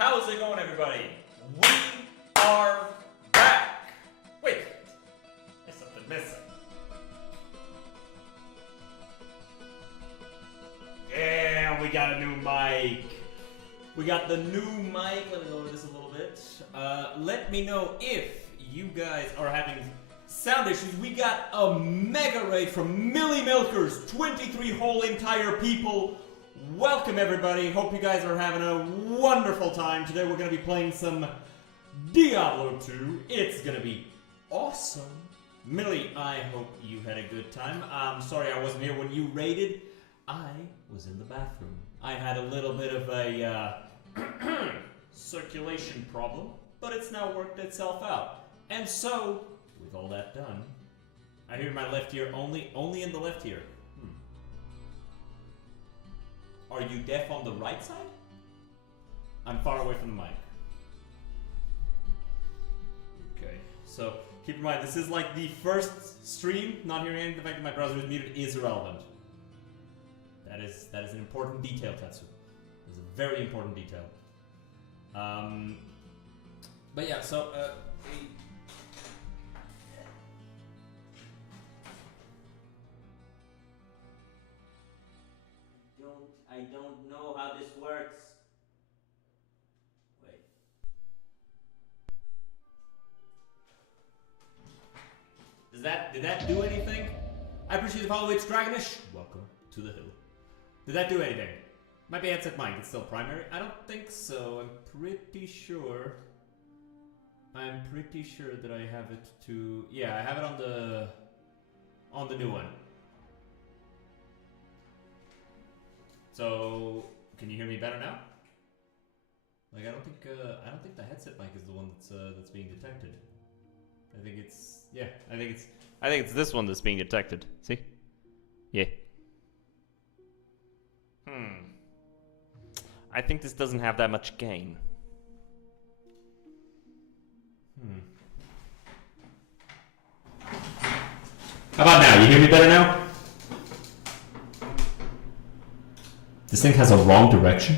How's it going, everybody? We are back! Wait, there's something missing. Yeah, we got a new mic. We got the new mic. Let me lower this a little bit. Let me know if you guys are having sound issues. We got a mega raid from Millie Milkers, 23 whole entire people. Welcome everybody. Hope you guys are having a wonderful time. Today we're going to be playing some Diablo 2. It's going to be awesome. Millie, I hope you had a good time. I'm sorry I wasn't here when you raided. I was in the bathroom. I had a little bit of a circulation problem, but it's now worked itself out. And so, with all that done, I hear my left ear only in the left ear. Are you deaf on the right side? I'm far away from the mic. Okay, so keep in mind, this is like the first stream. Not hearing anything, the fact that my browser is muted is irrelevant. That is an important detail, Tetsu. It's a very important detail. But yeah, so I don't know how this works. Wait. Did that do anything? I appreciate the follow. It's Dragonish. Welcome to the hill. Did that do anything? Might be headset mic. It's still primary. I don't think so. I'm pretty sure that I have it to. Yeah, I have it on the new one. So, can you hear me better now? Like, I don't think the headset mic is the one that's being detected. I think it's this one that's being detected. See? Yeah. I think this doesn't have that much gain. How about now? You hear me better now? This thing has a wrong direction.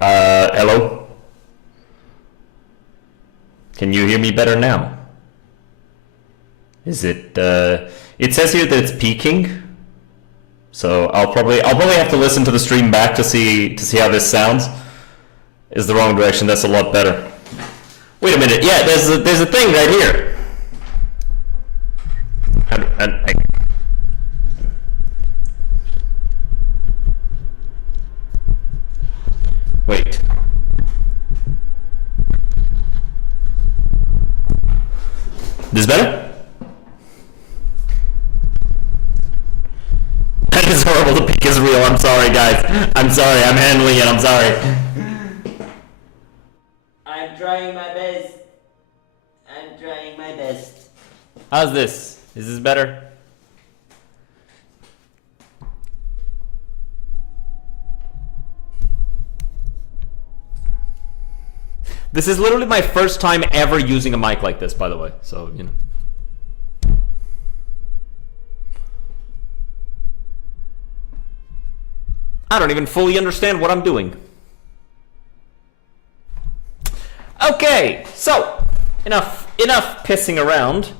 Hello? Can you hear me better now? Is it, it says here that it's peaking. So I'll probably have to listen to the stream back to see how this sounds. Is the wrong direction, that's a lot better. Wait a minute, yeah, there's a thing right here. Wait. This better? That is horrible. The peak is real. I'm sorry, guys. I'm sorry. I'm handling it. I'm sorry. I'm trying my best. How's this? Is this better? This is literally my first time ever using a mic like this, by the way. So, you know. I don't even fully understand what I'm doing. Okay, so enough pissing around.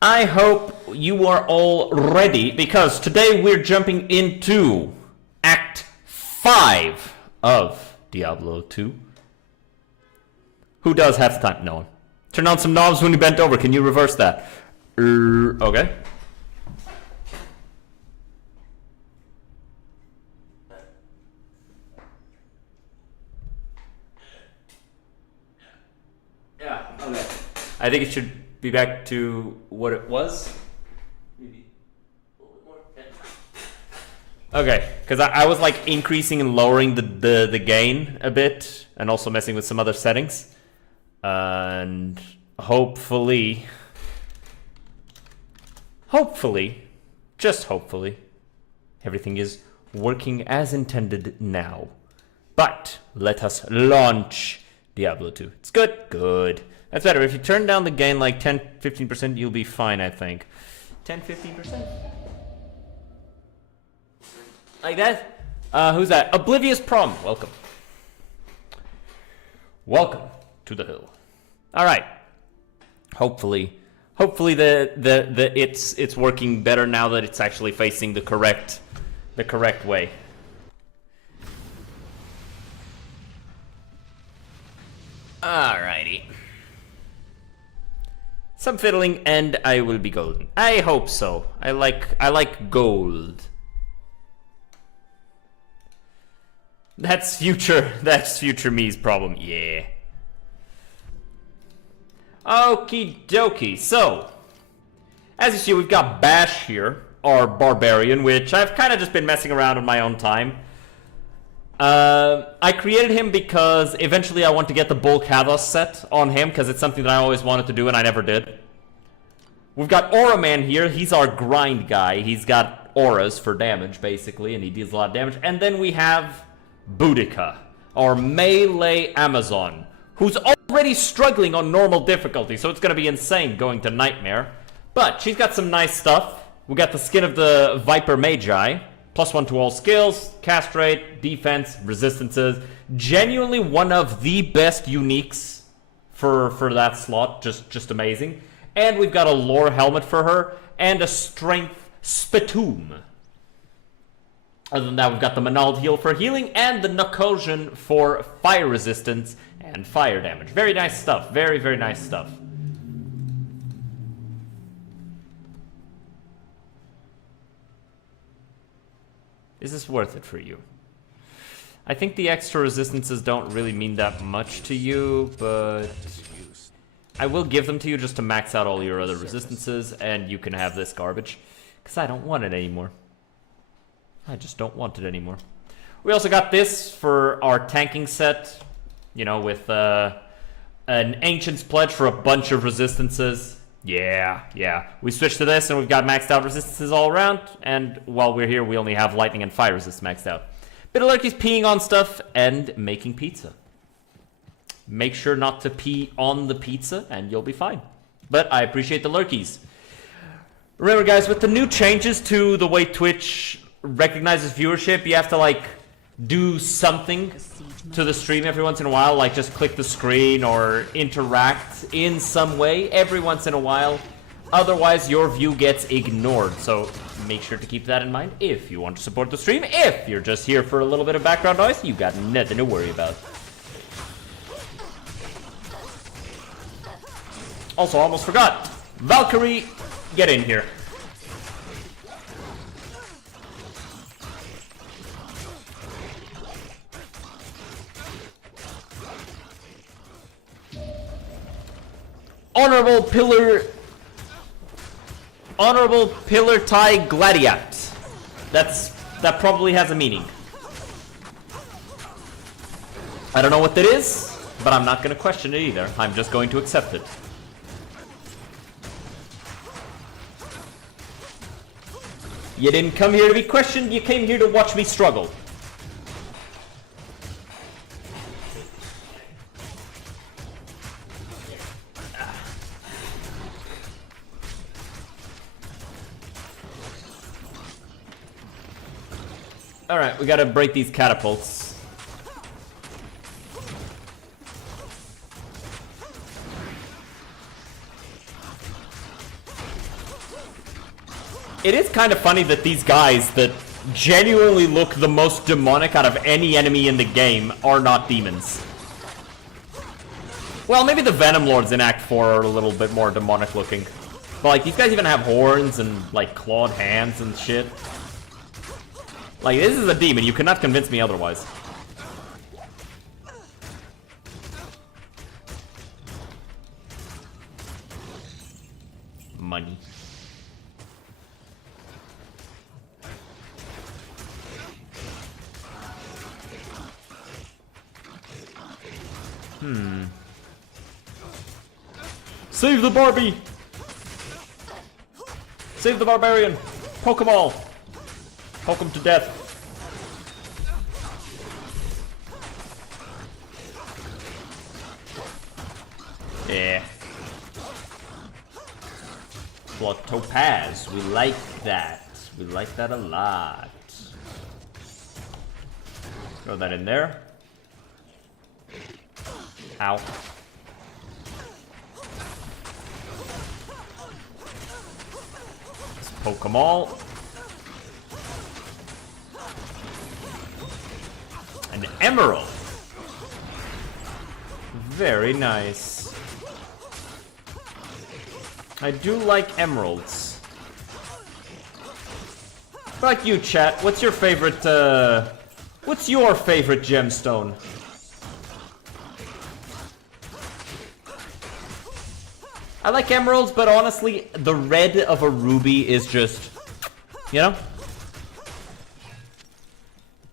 I hope you are all ready, because today we're jumping into Act 5 of Diablo 2. Who does half the time? No one. Turn on some knobs when you bent over. Can you reverse that? Okay. Yeah, okay. I think it should be back to what it was. Maybe a little bit more. Okay, because I was like increasing and lowering the gain a bit, and also messing with some other settings. And hopefully, just hopefully, everything is working as intended now. But let us launch Diablo 2. It's good. That's better. If you turn down the gain like 10-15%, you'll be fine, I think. 10-15%. Like that? Who's that? Oblivious Prom. Welcome. Welcome to the hill. All right. Hopefully it's working better now that it's actually facing the correct way. Alrighty. Some fiddling and I will be golden. I hope so. I like gold. That's future me's problem. Yeah. Okie dokie. So, as you see, we've got Bash here, our barbarian, which I've kind of just been messing around on my own time. I created him because eventually I want to get the Bull Kathos set on him because it's something that I always wanted to do and I never did. We've got Aura Man here. He's our grind guy. He's got auras for damage, basically, and he deals a lot of damage. And then we have Boudica, our melee Amazon, who's already struggling on normal difficulty, so it's going to be insane going to Nightmare. But she's got some nice stuff. We got the skin of the Viper Magi, +1 to all skills, cast rate, defense, resistances. Genuinely one of the best uniques for that slot. Just amazing. And we've got a lore helmet for her and a strength spittoon. Other than that, we've got the Manald heal for healing and the Nokosian for fire resistance and fire damage. Very nice stuff. Very, very nice stuff. Is this worth it for you? I think the extra resistances don't really mean that much to you, but I will give them to you just to max out all your other resistances, and you can have this garbage, because I don't want it anymore. I just don't want it anymore. We also got this for our tanking set, you know, with an Ancient's Pledge for a bunch of resistances. Yeah. We switched to this, and we've got maxed out resistances all around, and while we're here, we only have lightning and fire resist maxed out. Bit of Lurky's peeing on stuff and making pizza. Make sure not to pee on the pizza, and you'll be fine. But I appreciate the Lurkies. Remember, guys, with the new changes to the way Twitch recognizes viewership, you have to, like, do something to the stream every once in a while, like just click the screen or interact in some way every once in a while. Otherwise, your view gets ignored. So make sure to keep that in mind if you want to support the stream. If you're just here for a little bit of background noise, you got nothing to worry about. Also, almost forgot. Valkyrie, get in here. Honorable Pillar Tie Gladiat. That probably has a meaning. I don't know what that is, but I'm not going to question it either. I'm just going to accept it. You didn't come here to be questioned, you came here to watch me struggle. Alright, we gotta break these catapults. It is kind of funny that these guys that genuinely look the most demonic out of any enemy in the game are not demons. Well, maybe the Venom Lords in Act 4 are a little bit more demonic looking. But like, these guys even have horns and like clawed hands and shit. Like, this is a demon. You cannot convince me otherwise. Money. Save the Barbie! Save the Barbarian! Poke 'em all! Poke 'em to death. Yeah. slot topaz. We like that. We like that a lot. Throw that in there. Ow. Let's poke them all. An emerald. Very nice. I do like emeralds. Like you, chat. What's your favorite gemstone? I like emeralds, but honestly, the red of a ruby is just, you know?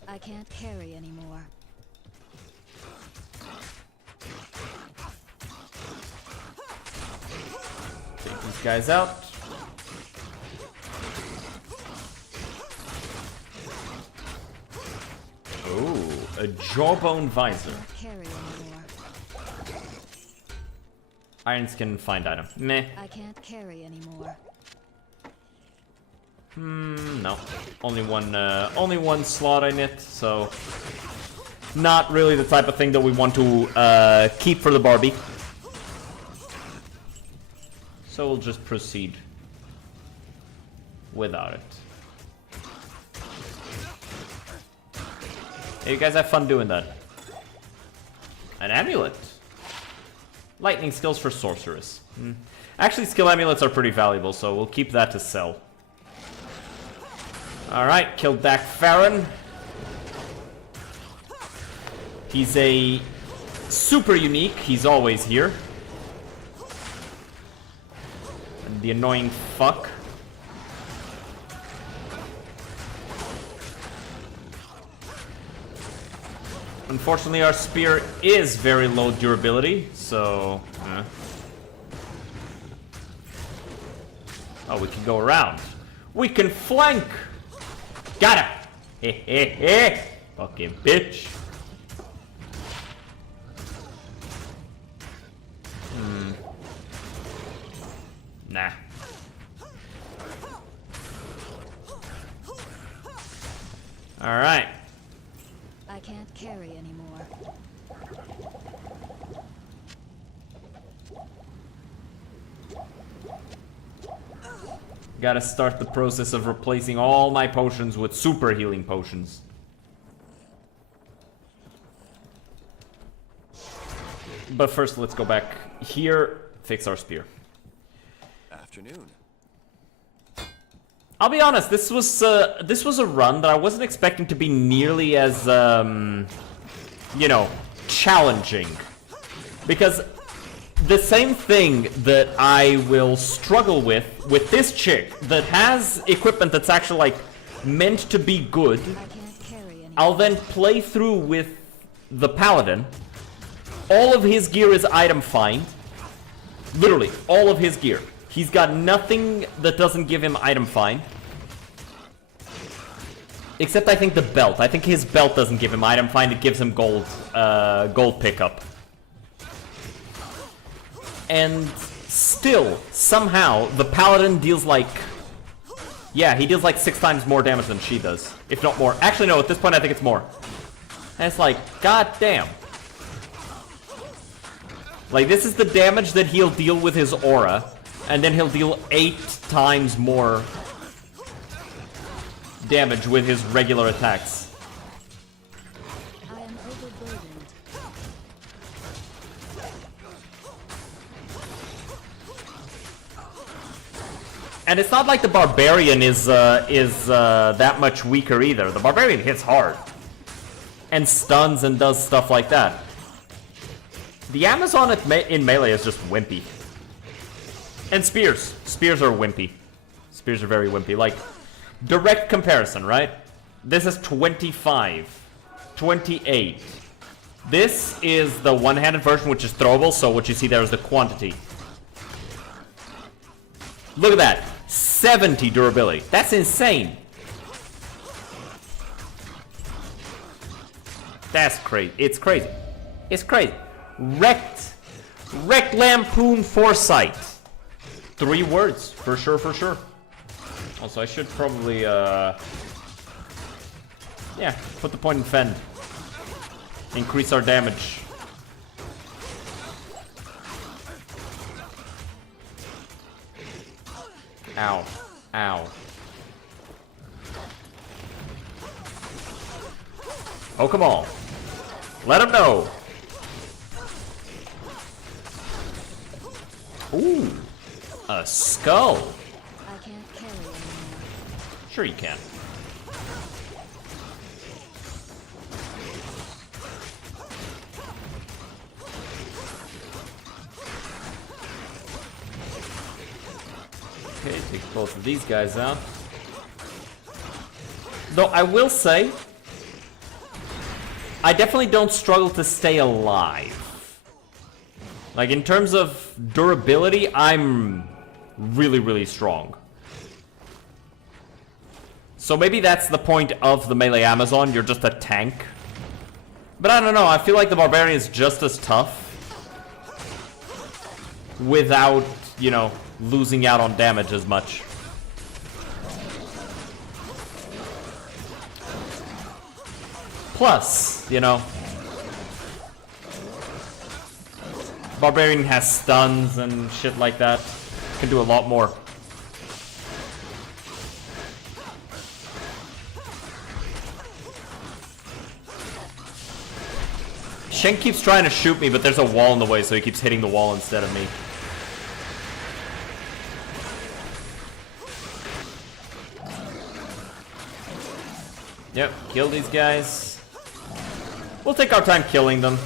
I can't carry anymore. Take these guys out. Oh, a jawbone visor. Carry anymore. Iron skin find item. Meh. I can't carry anymore. No. Only one slot in it, so not really the type of thing that we want to keep for the Barbie. So we'll just proceed without it. Hey, you guys have fun doing that. An amulet. Lightning skills for sorceress. Actually, skill amulets are pretty valuable, so we'll keep that to sell. Alright, killed Dak Farron. He's a super unique. He's always here. And the annoying fuck. Unfortunately, our spear is very low durability, so... Oh, we can go around. We can flank! Got him! Heh heh heh! Fucking bitch. Nah. Alright. I can't carry anymore. Gotta start the process of replacing all my potions with super healing potions. But first, let's go back here, fix our spear. Afternoon. I'll be honest, this was a run that I wasn't expecting to be nearly as, you know, challenging. Because the same thing that I will struggle with this chick that has equipment that's actually, like, meant to be good, I can't carry anymore. I'll then play through with the paladin. All of his gear is item find. Literally, all of his gear. He's got nothing that doesn't give him item find. Except I think the belt. I think his belt doesn't give him item find, it gives him gold pickup. And still, somehow, the paladin deals like... Yeah, he deals like 6 times more damage than she does. If not more. Actually, no, at this point I think it's more. And it's like, god damn. Like, this is the damage that he'll deal with his aura. And then he'll deal 8 times more damage with his regular attacks. I am overburdened. And it's not like the barbarian is that much weaker either. The barbarian hits hard. And stuns and does stuff like that. The Amazon in melee is just wimpy. And spears. Spears are wimpy. Spears are very wimpy. Like, direct comparison, right? This is 25. 28. This is the one-handed version, which is throwable, so what you see there is the quantity. Look at that. 70 durability. That's insane. That's crazy. It's crazy. It's crazy. Wrecked Lampoon Foresight. 3 words, for sure, for sure. Also, I should probably, yeah, put the point in fend. Increase our damage. Ow. Ow. Poke 'em all. Let 'em know. Ooh. A skull. I can't carry anymore. Sure you can. Okay, take both of these guys out. Though I will say, I definitely don't struggle to stay alive. Like, in terms of durability, I'm really, really strong. So maybe that's the point of the melee Amazon, you're just a tank. But I don't know, I feel like the Barbarian's just as tough. Without, you know, losing out on damage as much. Plus, you know, Barbarian has stuns and shit like that. Can do a lot more. Shen keeps trying to shoot me, but there's a wall in the way, so he keeps hitting the wall instead of me. Yep, kill these guys. We'll take our time killing them.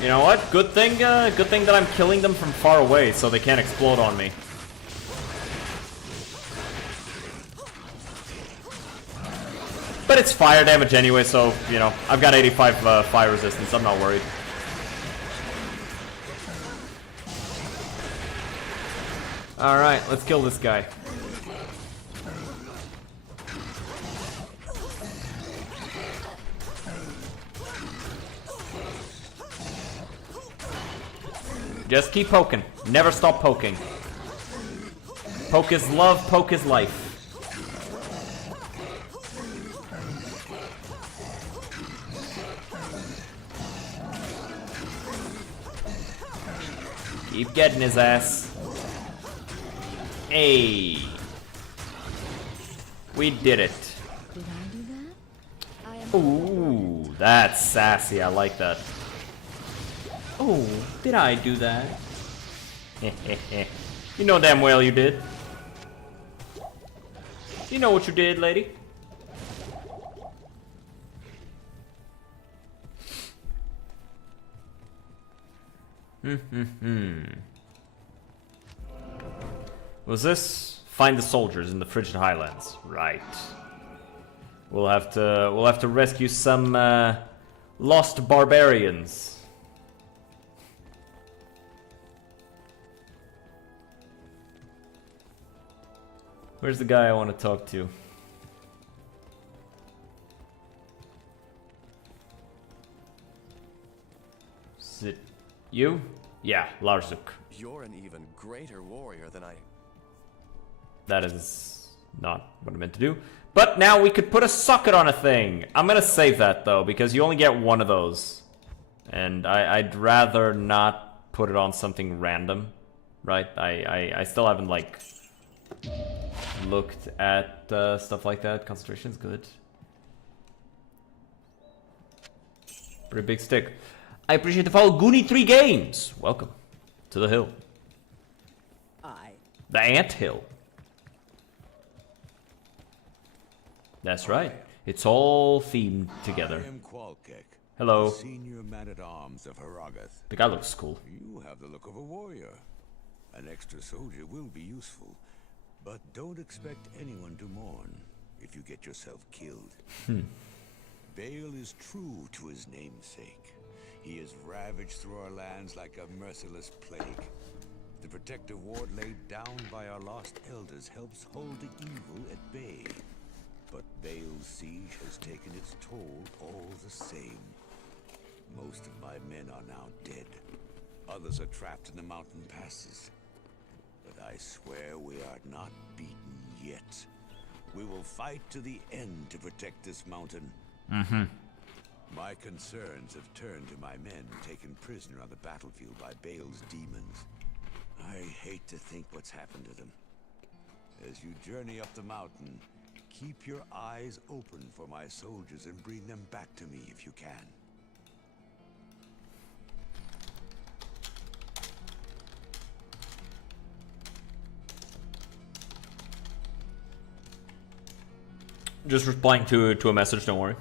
You know what? Good thing that I'm killing them from far away, so they can't explode on me. But it's fire damage anyway, so, you know, I've got 85 fire resistance, I'm not worried. Alright, let's kill this guy. Just keep poking. Never stop poking. Poke is love, poke is life. Keep getting his ass. Hey. We did it. Did I do that? I am Ooh, that's sassy. I like that. Oh, did I do that? You know damn well you did. You know what you did, lady. Was this find the soldiers in the Frigid Highlands? Right. We'll have to rescue some lost barbarians. Where's the guy I want to talk to? Is it you? Yeah, Larzuk. You're an even greater warrior than I... That is not what I meant to do. But now we could put a socket on a thing. I'm gonna save that though, because you only get one of those. And I'd rather not put it on something random. Right? I still haven't, like, looked at stuff like that. Concentration's good. Pretty big stick. I appreciate the follow. Goonie3 Games. Welcome to the hill. The Ant Hill. That's right. It's all themed together. I am Qualkek, Hello. senior man-at-arms of Haragath. The guy looks cool. You have the look of a warrior. An extra soldier will be useful, but don't expect anyone to mourn if you get yourself killed. Bale is true to his namesake. He has ravaged through our lands like a merciless plague. The protective ward laid down by our lost elders helps hold the evil at bay. But Bale's siege has taken its toll all the same. Most of my men are now dead. Others are trapped in the mountain passes. But I swear we are not beaten yet. We will fight to the end to protect this mountain. My concerns have turned to my men taken prisoner on the battlefield by Baal's demons. I hate to think what's happened to them. As you journey up the mountain, keep your eyes open for my soldiers and bring them back to me if you can. Just replying to a message, don't worry.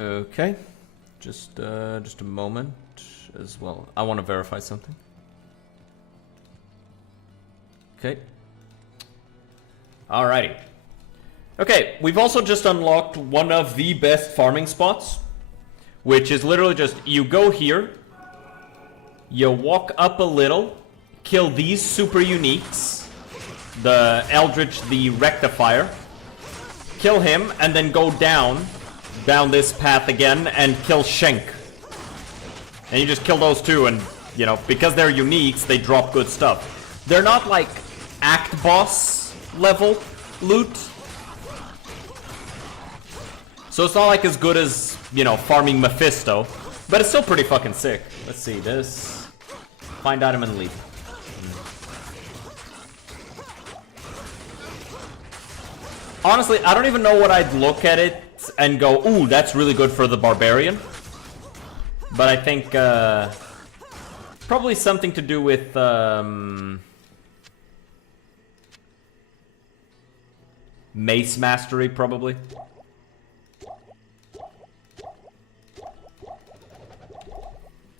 Okay, just a moment as well. I want to verify something. Okay. Alrighty. Okay, we've also just unlocked one of the best farming spots, which is literally just, you go here, you walk up a little, kill these super uniques, the Eldritch, the Rectifier, kill him, and then go down this path again and kill Shenk. And you just kill those two, and, you know, because they're uniques, they drop good stuff. They're not like act boss level loot, so it's not like as good as, you know, farming Mephisto, but it's still pretty fucking sick. Let's see this. Find item and leave. Honestly, I don't even know what I'd look at it and go, ooh, that's really good for the Barbarian. But I think probably something to do with Mace Mastery, probably.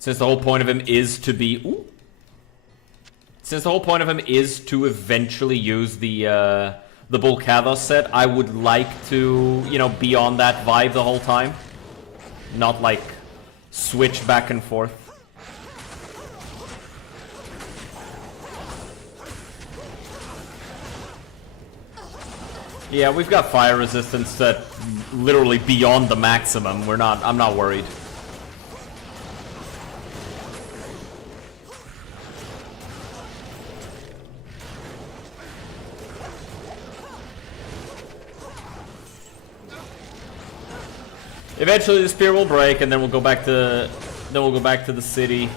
Since the whole point of him is to be... Ooh. Since the whole point of him is to eventually use the Bulkathos set, I would like to, you know, be on that vibe the whole time. Not, like, switch back and forth. Yeah, we've got fire resistance that literally beyond the maximum. I'm not worried. Eventually the spear will break, and then we'll go back to the city,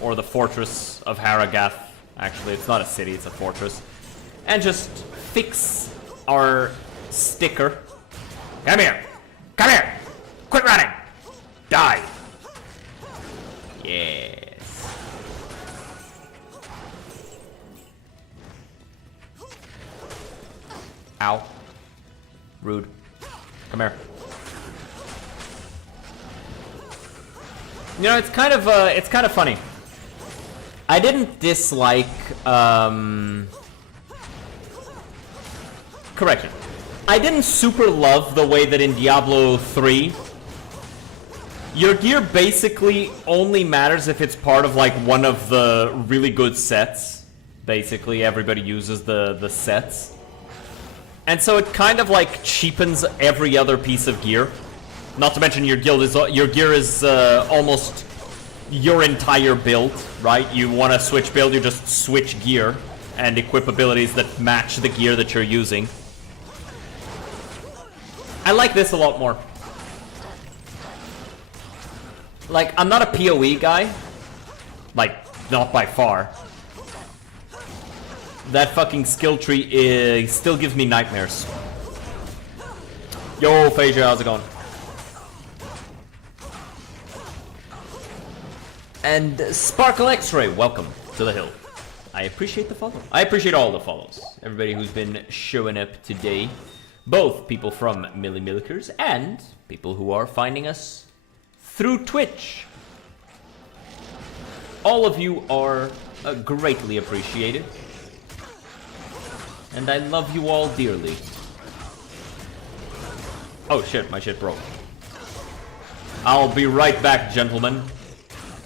or the fortress of Haragath. Actually, it's not a city, it's a fortress, and just fix our sticker. Come here, come here, quit running, die. Yes. Ow. Rude. Come here. You know, it's kind of funny. I didn't dislike, correction. I didn't super love the way that in Diablo 3, your gear basically only matters if it's part of, like, one of the really good sets. Basically, everybody uses the sets. And so it kind of, like, cheapens every other piece of gear. Not to mention your gear is almost your entire build, right? You want to switch build, you just switch gear and equip abilities that match the gear that you're using. I like this a lot more. Like, I'm not a PoE guy. Like, not by far. That fucking skill tree still gives me nightmares. Yo, Phasia, how's it going? And Sparkle X-Ray, welcome to the hill. I appreciate the follow. I appreciate all the follows. Everybody who's been showing up today. Both people from Millie Milkers and people who are finding us through Twitch. All of you are greatly appreciated. And I love you all dearly. Oh shit, my shit broke. I'll be right back, gentlemen.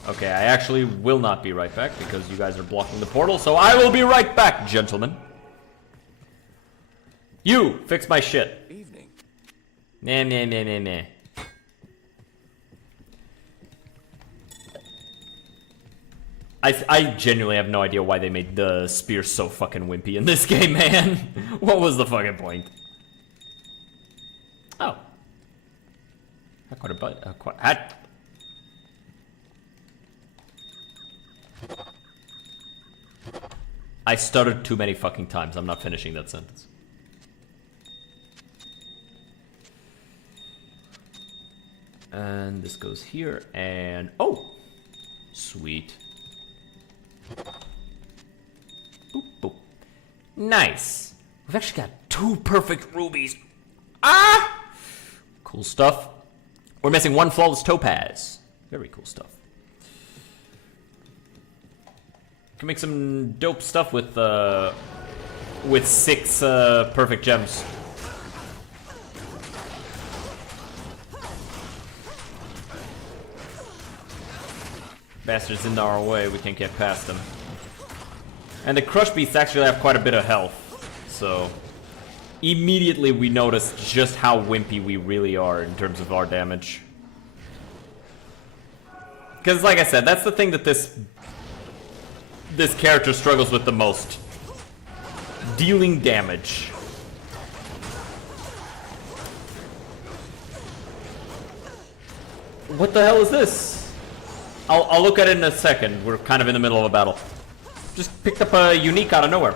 Okay, I actually will not be right back because you guys are blocking the portal, so I will be right back, gentlemen. You, fix my shit. Evening. Nah. I genuinely have no idea why they made the spear so fucking wimpy in this game, man. What was the fucking point? Oh. I stuttered too many fucking times. I'm not finishing that sentence. And this goes here, and... Oh! Sweet. Boop, boop. Nice. We've actually got 2 perfect rubies. Ah! Cool stuff. We're missing 1 flawless topaz. Very cool stuff. Can make some dope stuff with 6 perfect gems. Bastards in our way, we can't get past them. And the crush beasts actually have quite a bit of health, so immediately we notice just how wimpy we really are in terms of our damage. Because like I said, that's the thing that this character struggles with the most. Dealing damage. What the hell is this? I'll look at it in a second. We're kind of in the middle of a battle. Just picked up a unique out of nowhere.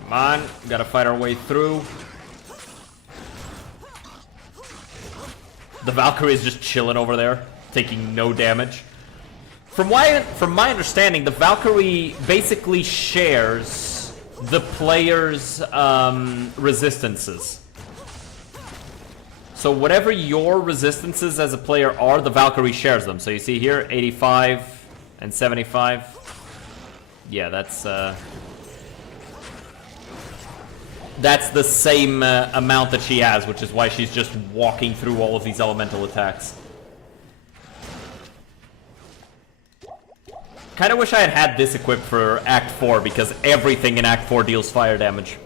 Come on, gotta fight our way through. The Valkyrie is just chilling over there, taking no damage. From my understanding, the Valkyrie basically shares the player's resistances. So whatever your resistances as a player are, the Valkyrie shares them. So you see here, 85 and 75. Yeah, that's the same amount that she has, which is why she's just walking through all of these elemental attacks. Kinda wish I had this equipped for Act 4, because everything in Act 4 deals fire damage.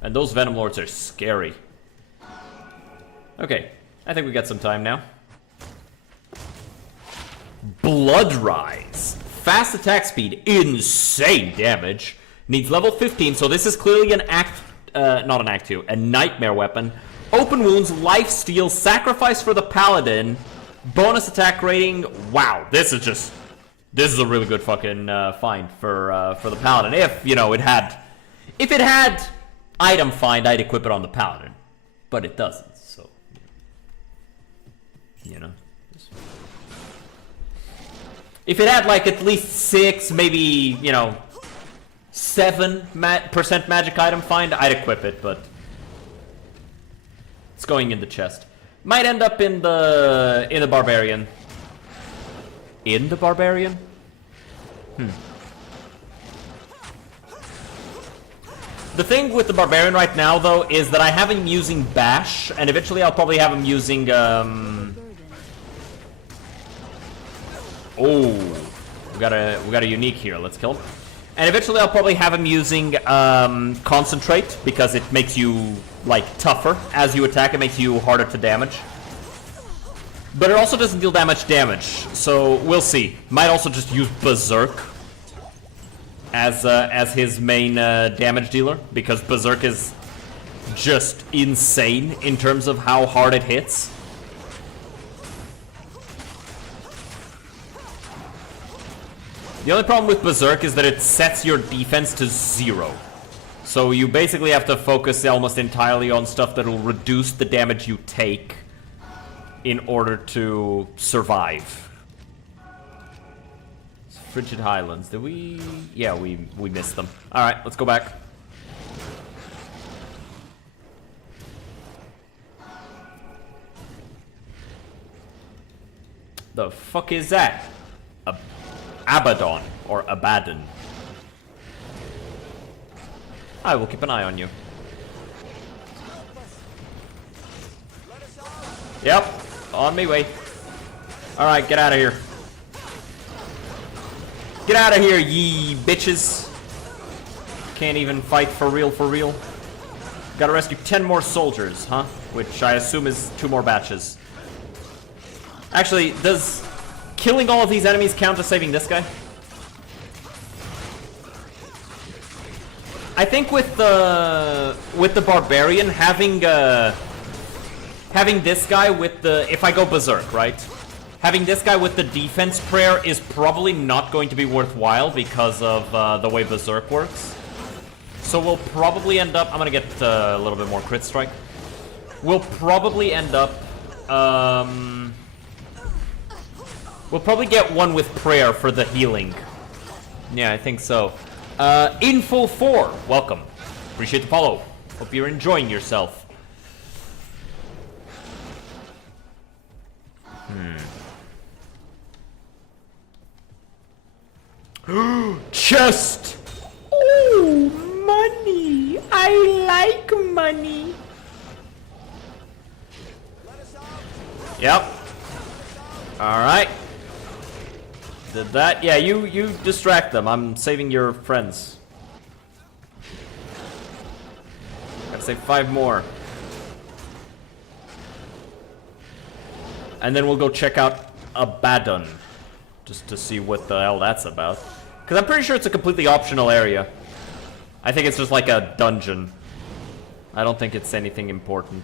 And those Venom Lords are scary. Okay, I think we got some time now. Blood Rise. Fast attack speed, insane damage. Needs level 15, so this is clearly an not an Act 2, a Nightmare weapon. Open wounds, life steal, sacrifice for the Paladin, bonus attack rating. Wow, this is a really good fucking find for the Paladin. If, you know, if it had item find, I'd equip it on the Paladin. But it doesn't, so, you know. If it had, like, at least 6, maybe, you know, 7% magic item find, I'd equip it, but it's going in the chest. Might end up in the Barbarian. In the Barbarian? The thing with the Barbarian right now, though, is that I have him using Bash, and eventually I'll probably have him using, Oh, we got a unique here. Let's kill him. And eventually I'll probably have him using Concentrate, because it makes you, like, tougher. As you attack, it makes you harder to damage. But it also doesn't deal that much damage, so we'll see. Might also just use Berserk as his main damage dealer, because Berserk is just insane in terms of how hard it hits. The only problem with Berserk is that it sets your defense to 0. So you basically have to focus almost entirely on stuff that will reduce the damage you take in order to survive. Frigid Highlands. Did we? Yeah, we missed them. Alright, let's go back. The fuck is that? Abaddon or Abaddon. I will keep an eye on you. Yep, on me way. Alright, get out of here. Get out of here, ye bitches. Can't even fight for real, for real. Gotta rescue 10 more soldiers, huh? Which I assume is 2 more batches. Actually, does killing all of these enemies count as saving this guy? I think with the barbarian, having this guy with the, if I go berserk, right? Having this guy with the defense prayer is probably not going to be worthwhile because of the way berserk works. So we'll probably end up, I'm gonna get a little bit more crit strike. We'll probably end up, we'll probably get one with prayer for the healing. Yeah, I think so. Info 4, welcome. Appreciate the follow. Hope you're enjoying yourself. Chest! Oh, money! I like money! Yep. Alright. Did that? Yeah, you distract them. I'm saving your friends. Gotta save 5 more. And then we'll go check out Abaddon. Just to see what the hell that's about. Because I'm pretty sure it's a completely optional area. I think it's just like a dungeon. I don't think it's anything important.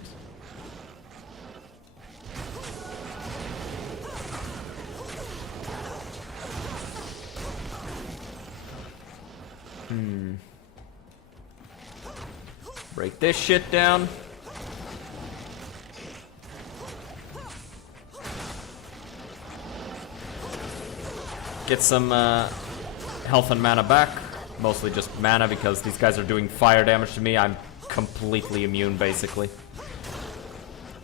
Break this shit down. Get some health and mana back. Mostly just mana because these guys are doing fire damage to me. I'm completely immune, basically.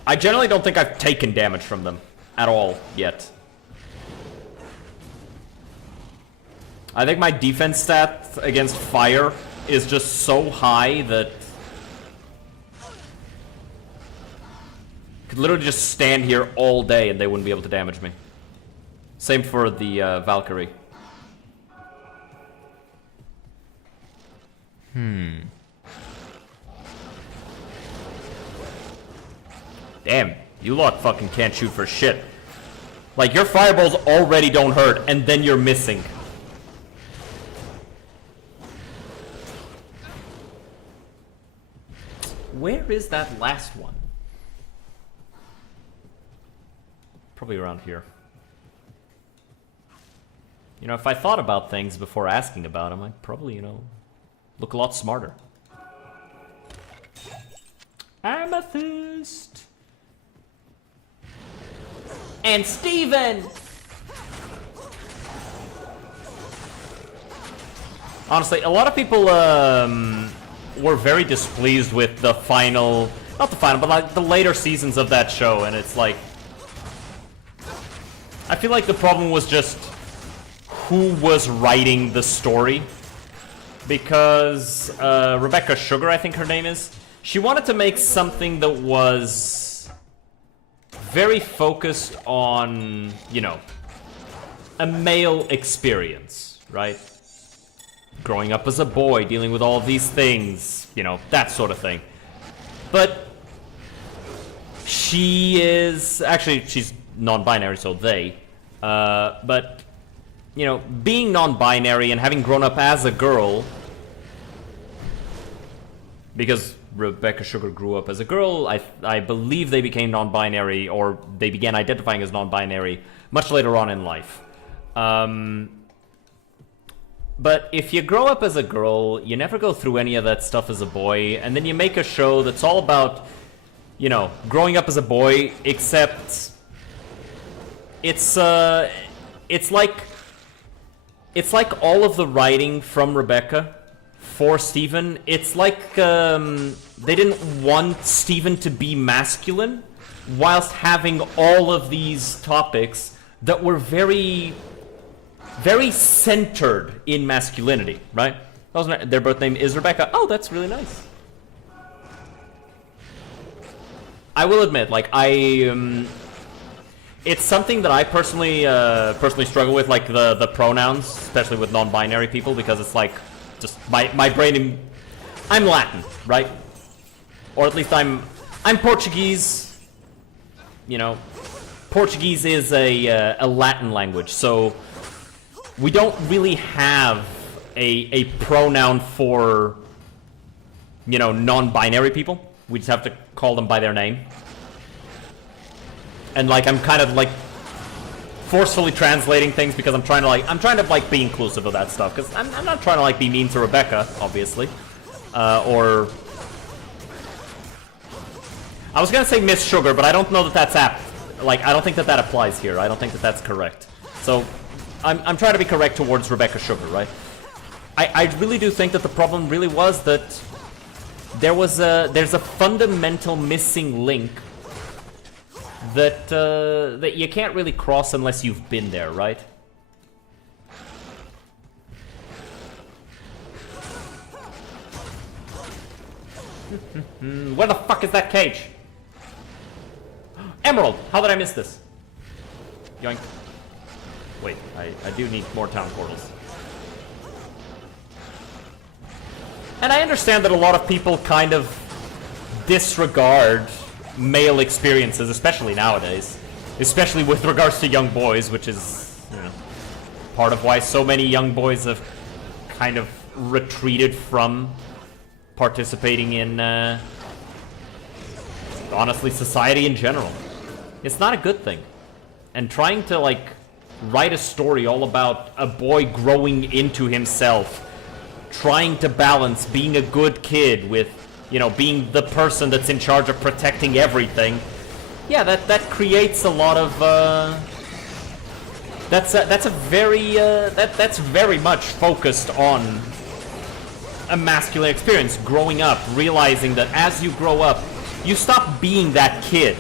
I generally don't think I've taken damage from them at all yet. I think my defense stat against fire is just so high that I could literally just stand here all day and they wouldn't be able to damage me. Same for the Valkyrie. Damn, you lot fucking can't shoot for shit. Like, your fireballs already don't hurt, and then you're missing. Where is that last one? Probably around here. You know, if I thought about things before asking about them, I'd probably, you know, look a lot smarter. Amethyst! And Steven! Honestly, a lot of people were very displeased with the final, not the final, but like the later seasons of that show, and it's like, I feel like the problem was just who was writing the story. Because Rebecca Sugar, I think her name is, she wanted to make something that was very focused on, you know, a male experience, right? Growing up as a boy, dealing with all of these things, you know, that sort of thing. But she is, actually, she's non-binary, so they. But, you know, being non-binary and having grown up as a girl, because Rebecca Sugar grew up as a girl, I believe they became non-binary, or they began identifying as non-binary much later on in life. But if you grow up as a girl, you never go through any of that stuff as a boy, and then you make a show that's all about, you know, growing up as a boy, except it's like all of the writing from Rebecca for Steven. It's like they didn't want Steven to be masculine whilst having all of these topics that were very, very centered in masculinity, right? Their birth name is Rebecca. Oh, that's really nice. I will admit, like, it's something that I personally struggle with, like the pronouns, especially with non-binary people, because it's like just my brain. I'm Latin, right? Or at least I'm Portuguese. You know, Portuguese is a Latin language, so we don't really have a pronoun for, you know, non-binary people. We just have to call them by their name. And like I'm kind of like forcefully translating things because I'm trying to be inclusive of that stuff, because I'm not trying to like be mean to Rebecca, obviously, or I was gonna say Miss Sugar, but I don't know that that's apt. Like, I don't think that applies here. I don't think that that's correct. So I'm trying to be correct towards Rebecca Sugar, right? I really do think that the problem really was that there's a fundamental missing link that that you can't really cross unless you've been there, right? Where the fuck is that cage? Emerald! How did I miss this? Yoink. Wait, I do need more town portals. And I understand that a lot of people kind of disregard male experiences, especially nowadays. Especially with regards to young boys, which is, you know, part of why so many young boys have kind of retreated from participating in, honestly, society in general. It's not a good thing. And trying to, like, write a story all about a boy growing into himself, trying to balance being a good kid with, you know, being the person that's in charge of protecting everything. Yeah, that creates a lot of, that's very much focused on a masculine experience, growing up, realizing that as you grow up, you stop being that kid.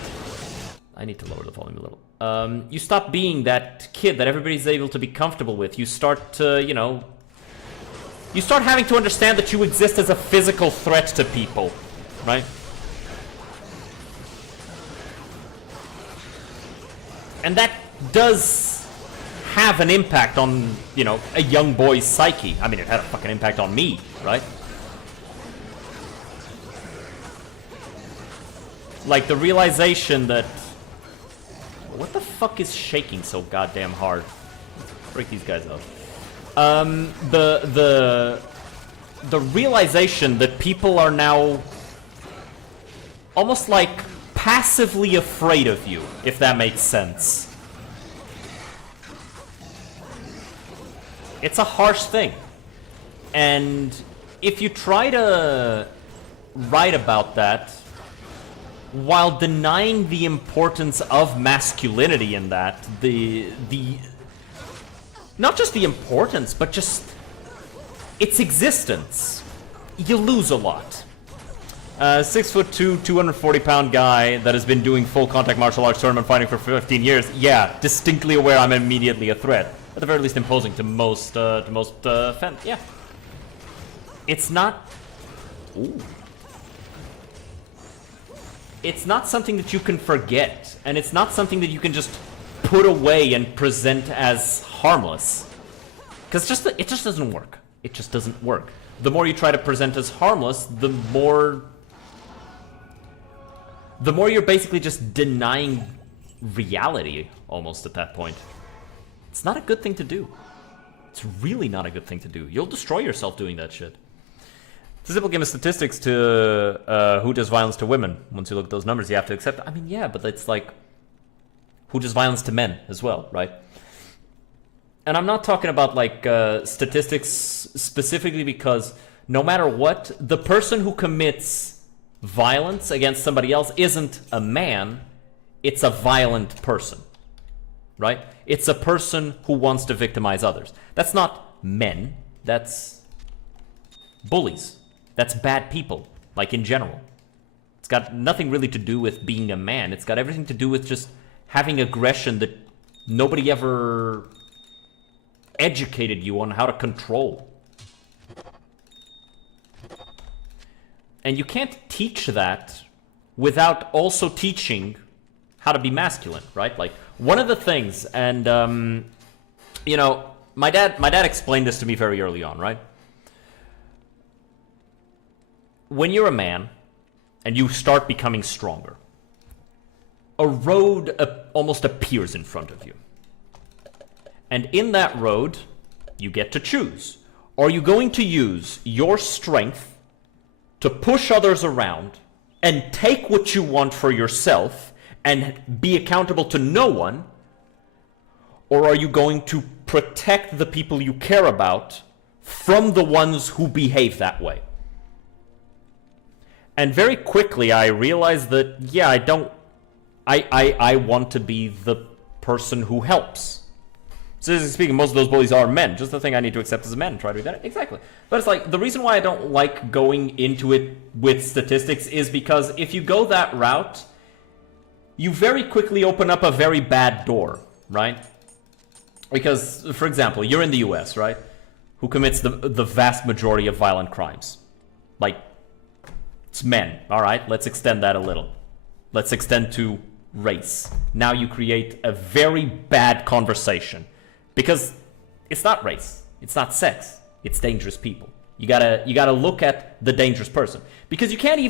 I need to lower the volume a little. You stop being that kid that everybody's able to be comfortable with. You start to, you know, you start having to understand that you exist as a physical threat to people, right? And that does have an impact on, you know, a young boy's psyche. I mean, it had a fucking impact on me, right? Like, the realization that... What the fuck is shaking so goddamn hard? Break these guys up. The realization that people are now almost like passively afraid of you, if that makes sense. It's a harsh thing. And if you try to write about that while denying the importance of masculinity in that, the not just the importance, but just its existence, you lose a lot. 6'2", 240-pound guy that has been doing full contact martial arts tournament fighting for 15 years. Yeah, distinctly aware I'm immediately a threat. At the very least, imposing to most fans. Yeah. It's not. Ooh. It's not something that you can forget, and it's not something that you can just put away and present as harmless. Because it just doesn't work. It just doesn't work. The more you try to present as harmless, the more you're basically just denying reality, almost at that point. It's not a good thing to do. It's really not a good thing to do. You'll destroy yourself doing that shit. It's a simple game of statistics to who does violence to women. Once you look at those numbers, you have to accept. I mean, yeah, but it's like, who does violence to men as well, right? And I'm not talking about like statistics specifically, because no matter what, the person who commits violence against somebody else isn't a man, it's a violent person, right? It's a person who wants to victimize others. That's not men, that's bullies. That's bad people, like in general. It's got nothing really to do with being a man. It's got everything to do with just having aggression that nobody ever educated you on how to control. And you can't teach that without also teaching how to be masculine, right? Like, one of the things, and, you know, my dad explained this to me very early on, right? When you're a man and you start becoming stronger, a road almost appears in front of you. And in that road, you get to choose. Are you going to use your strength to push others around and take what you want for yourself and be accountable to no one? Or are you going to protect the people you care about from the ones who behave that way? And very quickly I realized that, yeah, I want to be the person who helps. Seriously speaking, most of those bullies are men. Just the thing I need to accept as a man and try to do that. Exactly. But it's like, the reason why I don't like going into it with statistics is because if you go that route, you very quickly open up a very bad door, right? Because, for example, you're in the US, right? Who commits the vast majority of violent crimes? Like, it's men, all right? Let's extend that a little. Let's extend to race. Now you create a very bad conversation. Because it's not race, it's not sex, it's dangerous people. You gotta look at the dangerous person. Because you can't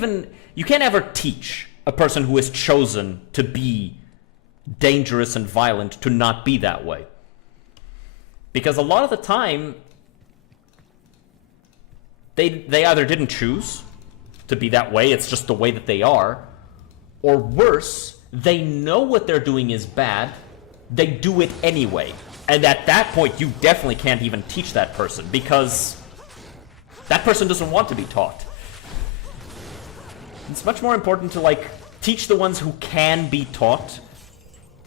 ever teach a person who has chosen to be dangerous and violent to not be that way. Because a lot of the time, they either didn't choose to be that way, it's just the way that they are, or worse, they know what they're doing is bad, they do it anyway. And at that point, you definitely can't even teach that person, because that person doesn't want to be taught. It's much more important to, like, teach the ones who can be taught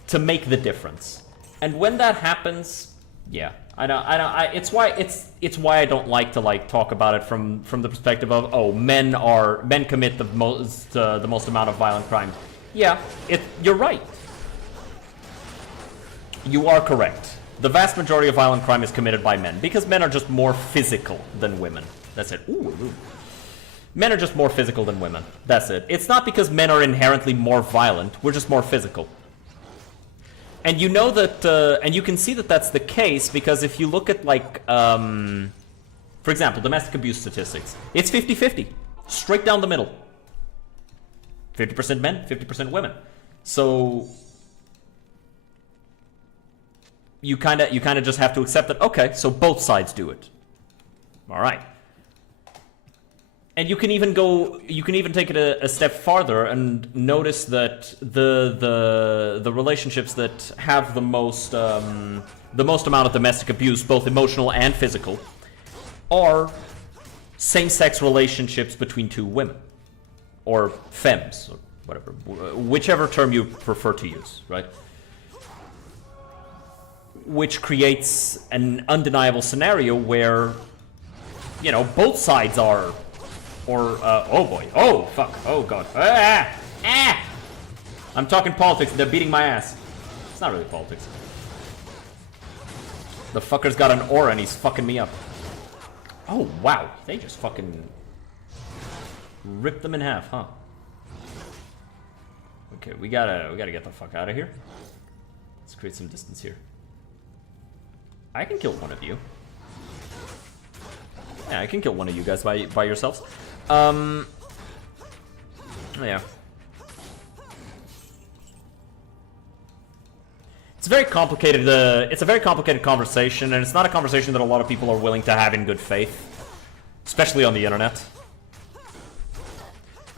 to make the difference. And when that happens, yeah, it's why I don't like to, like, talk about it from the perspective of, oh, men commit the most amount of violent crimes. Yeah, you're right. You are correct. The vast majority of violent crime is committed by men, because men are just more physical than women. That's it. Ooh. Men are just more physical than women. That's it. It's not because men are inherently more violent. We're just more physical. And you know that, and you can see that that's the case, because if you look at, like, for example, domestic abuse statistics, it's 50-50. Straight down the middle. 50% men, 50% women. So you kind of just have to accept that, okay, so both sides do it. All right. And you can even take it a step farther and notice that the relationships that have the most amount of domestic abuse, both emotional and physical, are same-sex relationships between two women, or femmes, or whatever, whichever term you prefer to use, right? Which creates an undeniable scenario where, you know, both sides are, or, oh boy, oh fuck, oh god, I'm talking politics, they're beating my ass. It's not really politics. The fucker's got an aura and he's fucking me up. Oh wow, they just fucking ripped them in half, huh? Okay, we gotta get the fuck out of here. Let's create some distance here. I can kill one of you. Yeah, I can kill one of you guys by yourselves. Yeah. It's a very complicated conversation, and it's not a conversation that a lot of people are willing to have in good faith, especially on the internet.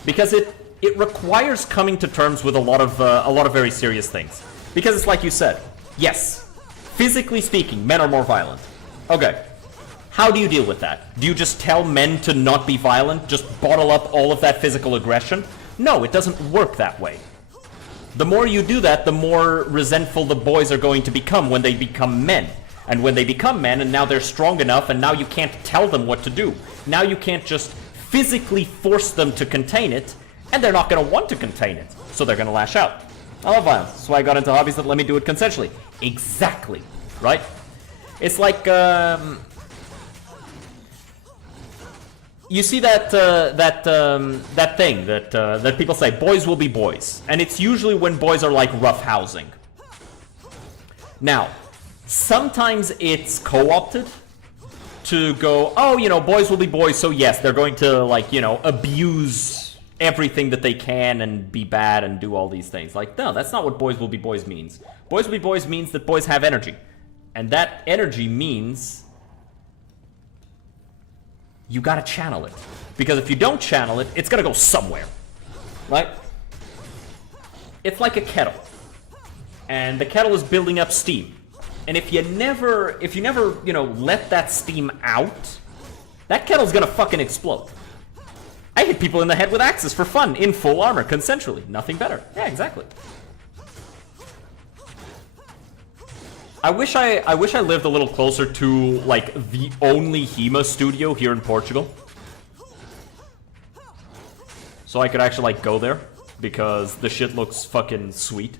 Because it requires coming to terms with a lot of very serious things. Because it's like you said, yes, physically speaking, men are more violent. Okay. How do you deal with that? Do you just tell men to not be violent? Just bottle up all of that physical aggression? No, it doesn't work that way. The more you do that, the more resentful the boys are going to become when they become men. And when they become men, and now they're strong enough, and now you can't tell them what to do. Now you can't just physically force them to contain it, and they're not going to want to contain it. So they're going to lash out. I love violence. That's why I got into hobbies that let me do it consensually. Exactly. Right? It's like, you see that thing that people say, boys will be boys, and it's usually when boys are like roughhousing. Now, sometimes it's co-opted to go, oh, you know, boys will be boys, so yes, they're going to, like, you know, abuse everything that they can and be bad and do all these things. Like, no, that's not what boys will be boys means. Boys will be boys means that boys have energy. And that energy means you gotta channel it. Because if you don't channel it, it's gonna go somewhere. Right? It's like a kettle. And the kettle is building up steam. And if you never, you know, let that steam out, that kettle's gonna fucking explode. I hit people in the head with axes for fun, in full armor, consensually. Nothing better. Yeah, exactly. I wish I lived a little closer to, like, the only HEMA studio here in Portugal. So I could actually, like, go there. Because the shit looks fucking sweet.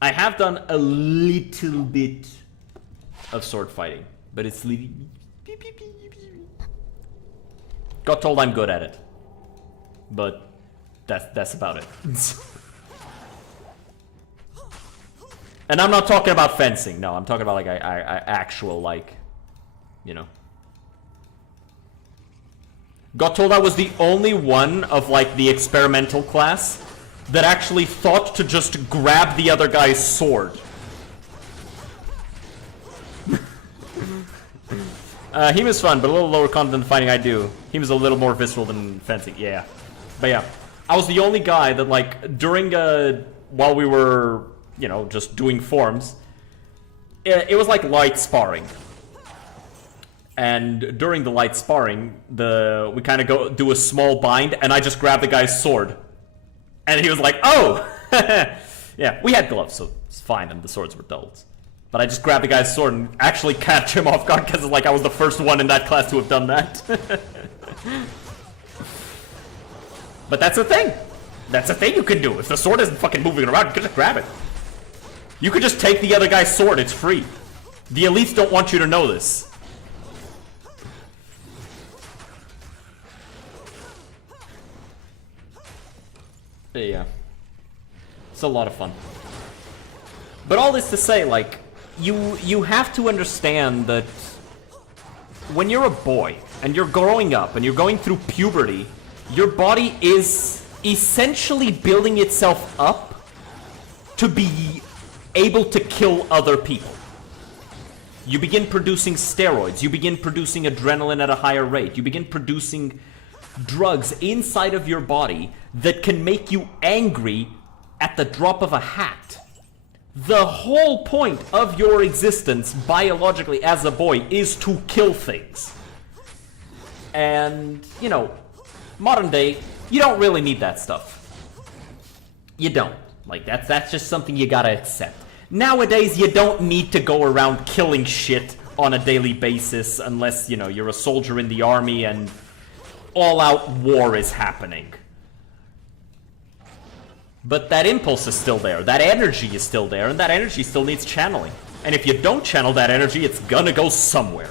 I have done a little bit of sword fighting, but it's got told I'm good at it, but that's about it. And I'm not talking about fencing. No, I'm talking about like actual, like, you know. Got told I was the only one of like the experimental class that actually thought to just grab the other guy's sword. Heme is fun, but a little lower content than the fighting I do. Heme is a little more visceral than fencing, yeah. But yeah, I was the only guy that, like, during, while we were, you know, just doing forms, it was like light sparring. And during the light sparring, we kind of do a small bind, and I just grab the guy's sword. And he was like, oh! Yeah, we had gloves, so it's fine, and the swords were dulled. But I just grabbed the guy's sword and actually catch him off guard, because like I was the first one in that class to have done that. But that's a thing. That's a thing you can do. If the sword isn't fucking moving around, you can just grab it. You could just take the other guy's sword, it's free. The elites don't want you to know this. Yeah. It's a lot of fun. But all this to say, like, you have to understand that when you're a boy and you're growing up and you're going through puberty, your body is essentially building itself up to be able to kill other people. You begin producing steroids, you begin producing adrenaline at a higher rate, you begin producing drugs inside of your body that can make you angry at the drop of a hat. The whole point of your existence biologically as a boy is to kill things. And, you know, modern day, you don't really need that stuff. You don't. Like, that's just something you gotta accept. Nowadays, you don't need to go around killing shit on a daily basis unless, you know, you're a soldier in the army and all-out war is happening. But that impulse is still there, that energy is still there, and that energy still needs channeling. And if you don't channel that energy, it's gonna go somewhere.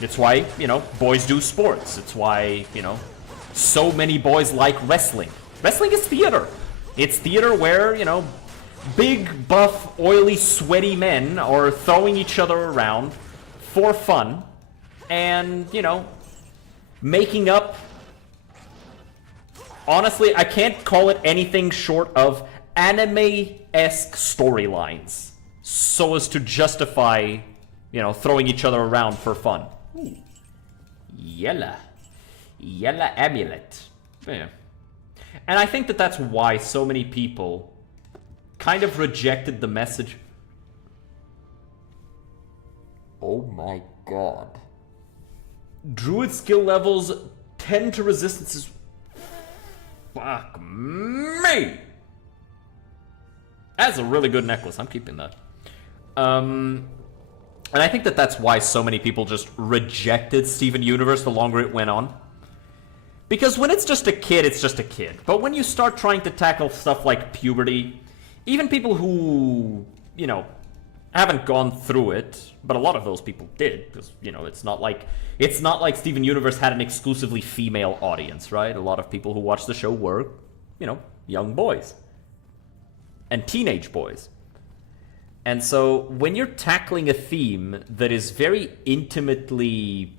It's why, you know, boys do sports. It's why, you know, so many boys like wrestling. Wrestling is theater. It's theater where, you know, big, buff, oily, sweaty men are throwing each other around for fun and, you know, making up. Honestly, I can't call it anything short of anime-esque storylines so as to justify, you know, throwing each other around for fun. Ooh. Yella amulet. Yeah. And I think that that's why so many people kind of rejected the message. Oh my god. Druid skill levels tend to resistances. Fuck me! That's a really good necklace. I'm keeping that. And I think that that's why so many people just rejected Steven Universe the longer it went on. Because when it's just a kid, it's just a kid. But when you start trying to tackle stuff like puberty, even people who, you know, I haven't gone through it, but a lot of those people did, because, you know, it's not like Steven Universe had an exclusively female audience, right? A lot of people who watched the show were, you know, young boys. And teenage boys. And so, when you're tackling a theme that is very intimately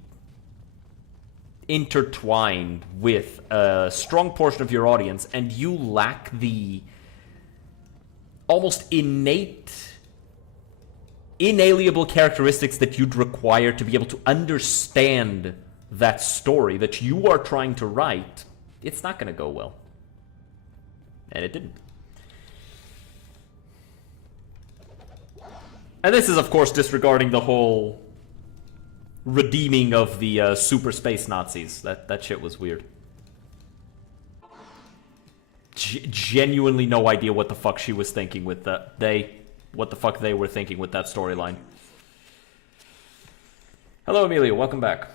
intertwined with a strong portion of your audience, and you lack the almost inalienable characteristics that you'd require to be able to understand that story that you are trying to write, it's not going to go well. And it didn't. And this is, of course, disregarding the whole redeeming of the super space Nazis. That shit was weird. Genuinely no idea what the fuck she was thinking with that. What the fuck they were thinking with that storyline. Hello, Amelia. Welcome back.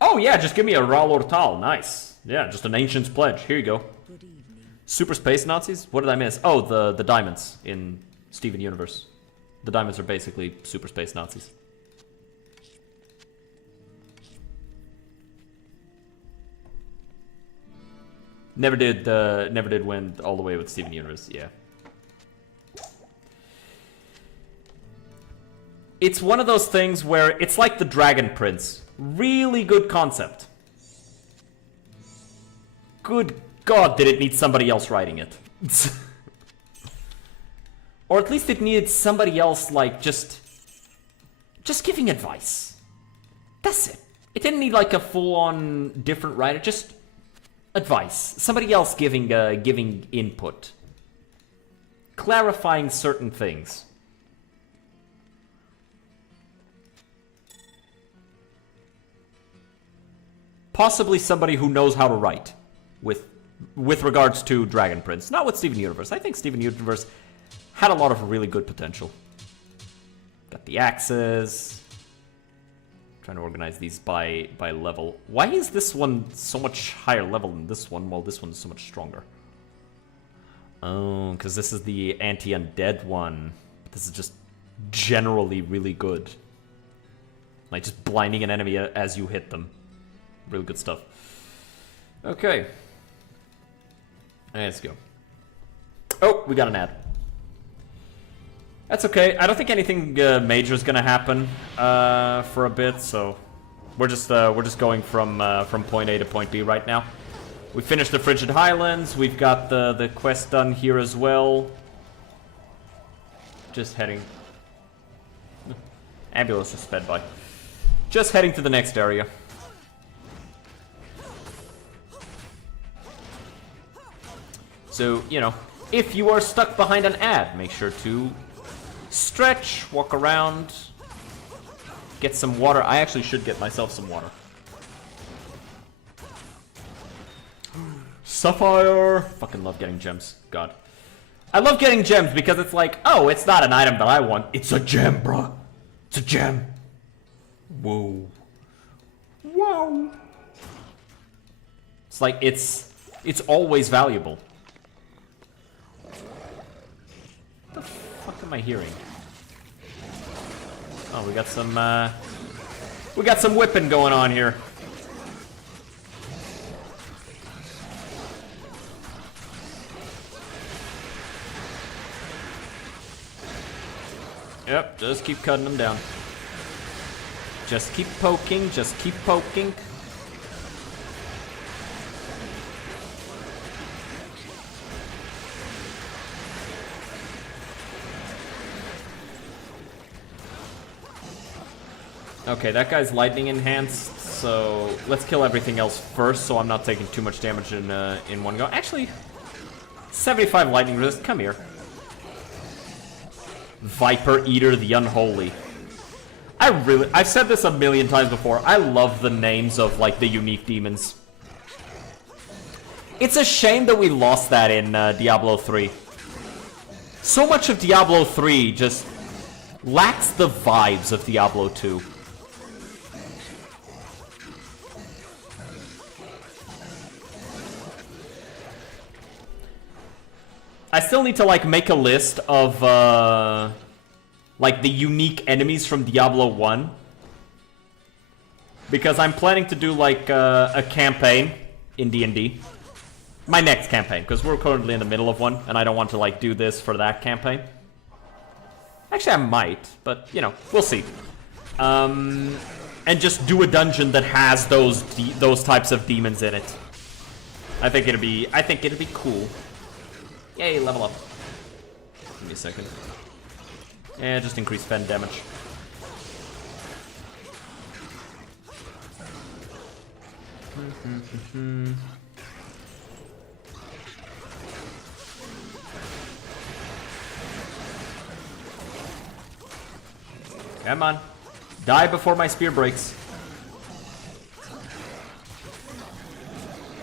Oh, yeah, just give me a Raul Ortal. Nice. Yeah, just an Ancient's Pledge. Here you go. Good evening. Super Space Nazis? What did I miss? Oh, the diamonds in Steven Universe. The diamonds are basically Super Space Nazis. Never did win all the way with Steven Universe, yeah. It's one of those things where it's like the Dragon Prince. Really good concept. Good God, did it need somebody else writing it. Or at least it needed somebody else, like, just giving advice. That's it. It didn't need, like, a full-on different writer, just advice. Somebody else giving input. Clarifying certain things. Possibly somebody who knows how to write with regards to Dragon Prince. Not with Steven Universe. I think Steven Universe had a lot of really good potential. Got the axes. Trying to organize these by level. Why is this one so much higher level than this one, while this one is so much stronger? Oh, because this is the anti-undead one. This is just generally really good. Like just blinding an enemy as you hit them. Really good stuff. Okay. Let's go. Oh, we got an ad. That's okay. I don't think anything major is gonna happen for a bit, so we're just going from point A to point B right now. We finished the Frigid Highlands. We've got the quest done here as well. Just heading. Ambulance just sped by. Just heading to the next area. So, you know, if you are stuck behind an ad, make sure to stretch, walk around, get some water. I actually should get myself some water. Sapphire! Fucking love getting gems. God. I love getting gems because it's like, oh, it's not an item that I want. It's a gem, bruh. It's a gem. Whoa. Whoa. It's like, it's always valuable. What the fuck am I hearing? Oh, we got some whipping going on here. Yep, just keep cutting them down. Just keep poking, just keep poking. Okay, that guy's lightning enhanced, so let's kill everything else first so I'm not taking too much damage in one go. Actually, 75 lightning resist, come here. Viper Eater the Unholy. I've said this a million times before, I love the names of, like, the unique demons. It's a shame that we lost that in Diablo 3. So much of Diablo 3 just lacks the vibes of Diablo 2. I still need to like make a list of like the unique enemies from Diablo 1. Because I'm planning to do like a campaign in D&D. My next campaign, because we're currently in the middle of one, and I don't want to like do this for that campaign. Actually, I might, but you know, we'll see. And just do a dungeon that has those types of demons in it. I think it'd be cool. Yay, level up. Give me a second. Yeah, just increase fen damage. Come on. Die before my spear breaks.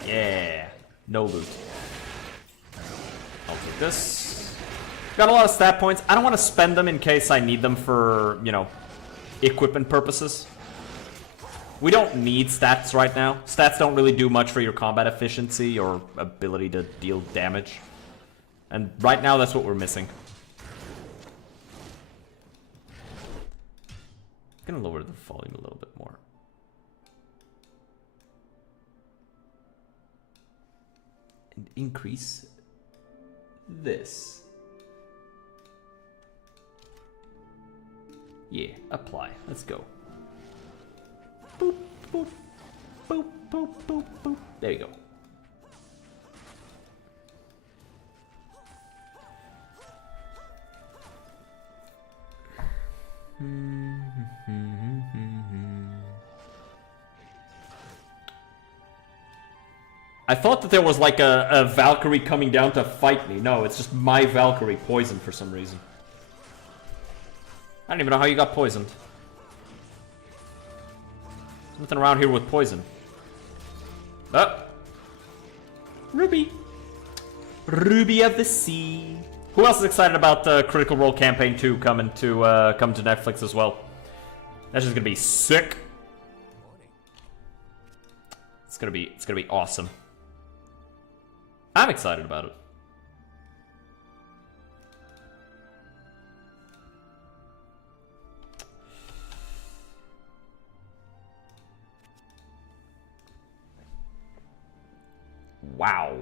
Yeah. No loot. I'll take this. Got a lot of stat points. I don't want to spend them in case I need them for, you know, equipment purposes. We don't need stats right now. Stats don't really do much for your combat efficiency or ability to deal damage. And right now, that's what we're missing. I'm gonna lower the volume a little bit more. And increase this. Yeah, apply. Let's go. Boop, boop, boop, boop, boop, boop. There you go. I thought that there was like a Valkyrie coming down to fight me. No, it's just my Valkyrie poisoned for some reason. I don't even know how you got poisoned. There's nothing around here with poison. Oh! Ruby! Ruby of the Sea. Who else is excited about Critical Role Campaign 2 coming to Netflix as well? That's just gonna be sick. It's gonna be awesome. I'm excited about it. Wow.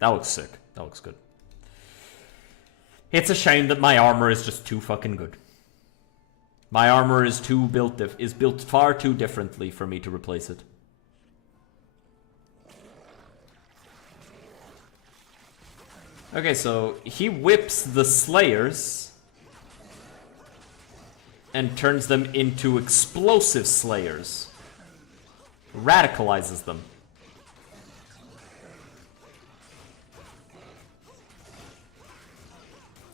That looks sick. That looks good. It's a shame that my armor is just too fucking good. My armor is built far too differently for me to replace it. Okay, so he whips the Slayers and turns them into explosive Slayers. Radicalizes them.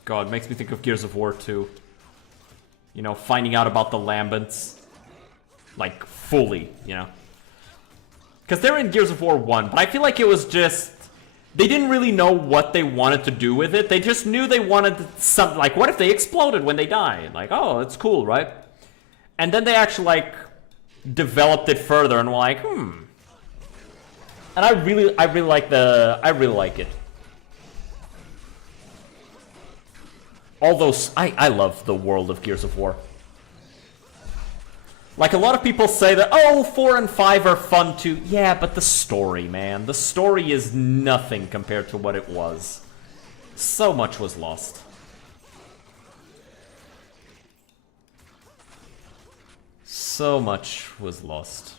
God, makes me think of Gears of War 2. You know, finding out about the Lambents. Like, fully, you know. Because they're in Gears of War 1, but I feel like it was just... They didn't really know what they wanted to do with it. They just knew they wanted something. Like, what if they exploded when they died? Like, oh, it's cool, right? And then they actually, like, developed it further and were like, And I really like it. Although, I love the world of Gears of War. Like, a lot of people say that, oh, 4 and 5 are fun too. Yeah, but the story, man. The story is nothing compared to what it was. So much was lost. So much was lost.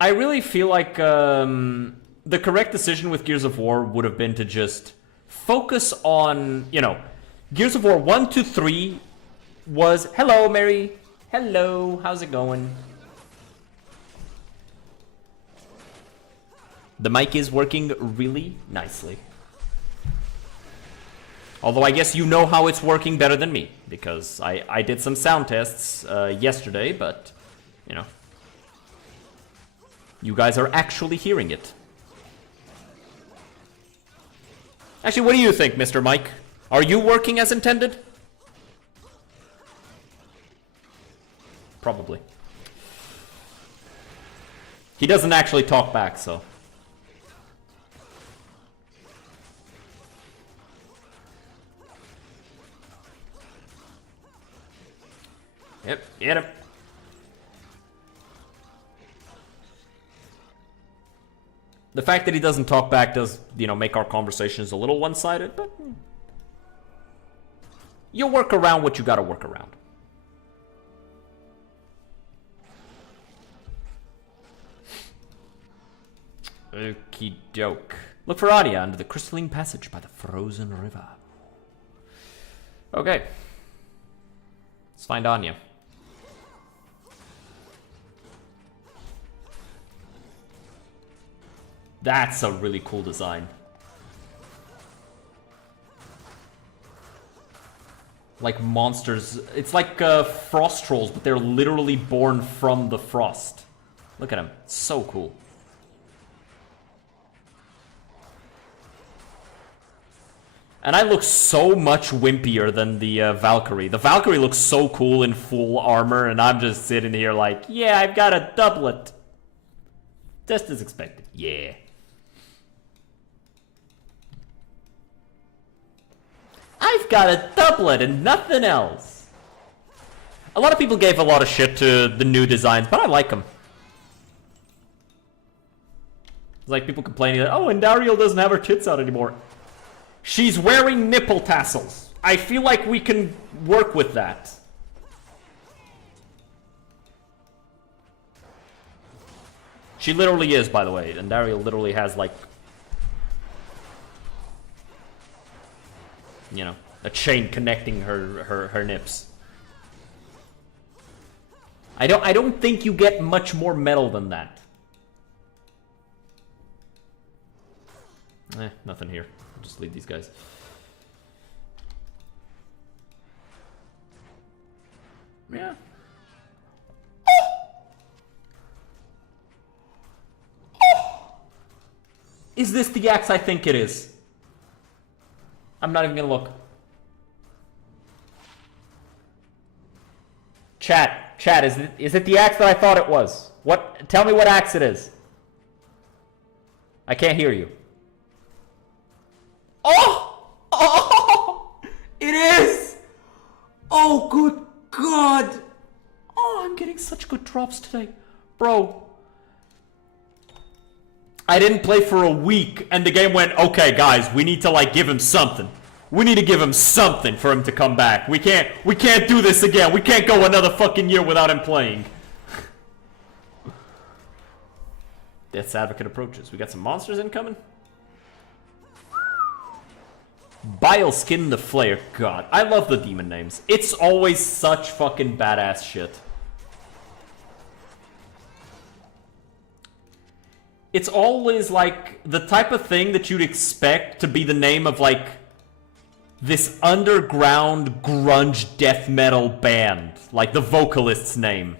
I really feel like the correct decision with Gears of War would have been to just focus on, you know, Gears of War 1 to 3 was... Hello, Mary. Hello. How's it going? The mic is working really nicely. Although I guess you know how it's working better than me, because I did some sound tests yesterday, but, you know, you guys are actually hearing it. Actually, what do you think, Mr. Mike? Are you working as intended? Probably. He doesn't actually talk back, so Yep, hit him. The fact that he doesn't talk back does, you know, make our conversations a little one-sided, but you work around what you gotta work around. Okie doke. Look for Adia under the crystalline passage by the frozen river. Okay. Let's find Anya. That's a really cool design. Like monsters. It's like frost trolls, but they're literally born from the frost. Look at them. So cool. And I look so much wimpier than the Valkyrie. The Valkyrie looks so cool in full armor, and I'm just sitting here like, yeah, I've got a doublet. Just as expected. Yeah. I've got a doublet and nothing else. A lot of people gave a lot of shit to the new designs, but I like them. It's like people complaining that, oh, and Dariel doesn't have her tits out anymore. She's wearing nipple tassels. I feel like we can work with that. She literally is, by the way. And Dariel literally has, like, you know, a chain connecting her nips. I don't think you get much more metal than that. Nothing here. I'll just leave these guys. Yeah. Is this the axe I think it is? I'm not even gonna look. Chat, is it the axe that I thought it was? What? Tell me what axe it is. I can't hear you. Oh! Oh! It is! Oh, good God! Oh, I'm getting such good drops today. Bro. I didn't play for a week, and the game went, okay, guys, we need to, like, give him something. We need to give him something for him to come back. We can't do this again. We can't go another fucking year without him playing. Death's Advocate approaches. We got some monsters incoming. Bileskin the Flayer. God, I love the demon names. It's always such fucking badass shit. It's always like the type of thing that you'd expect to be the name of like this underground grunge death metal band. Like the vocalist's name.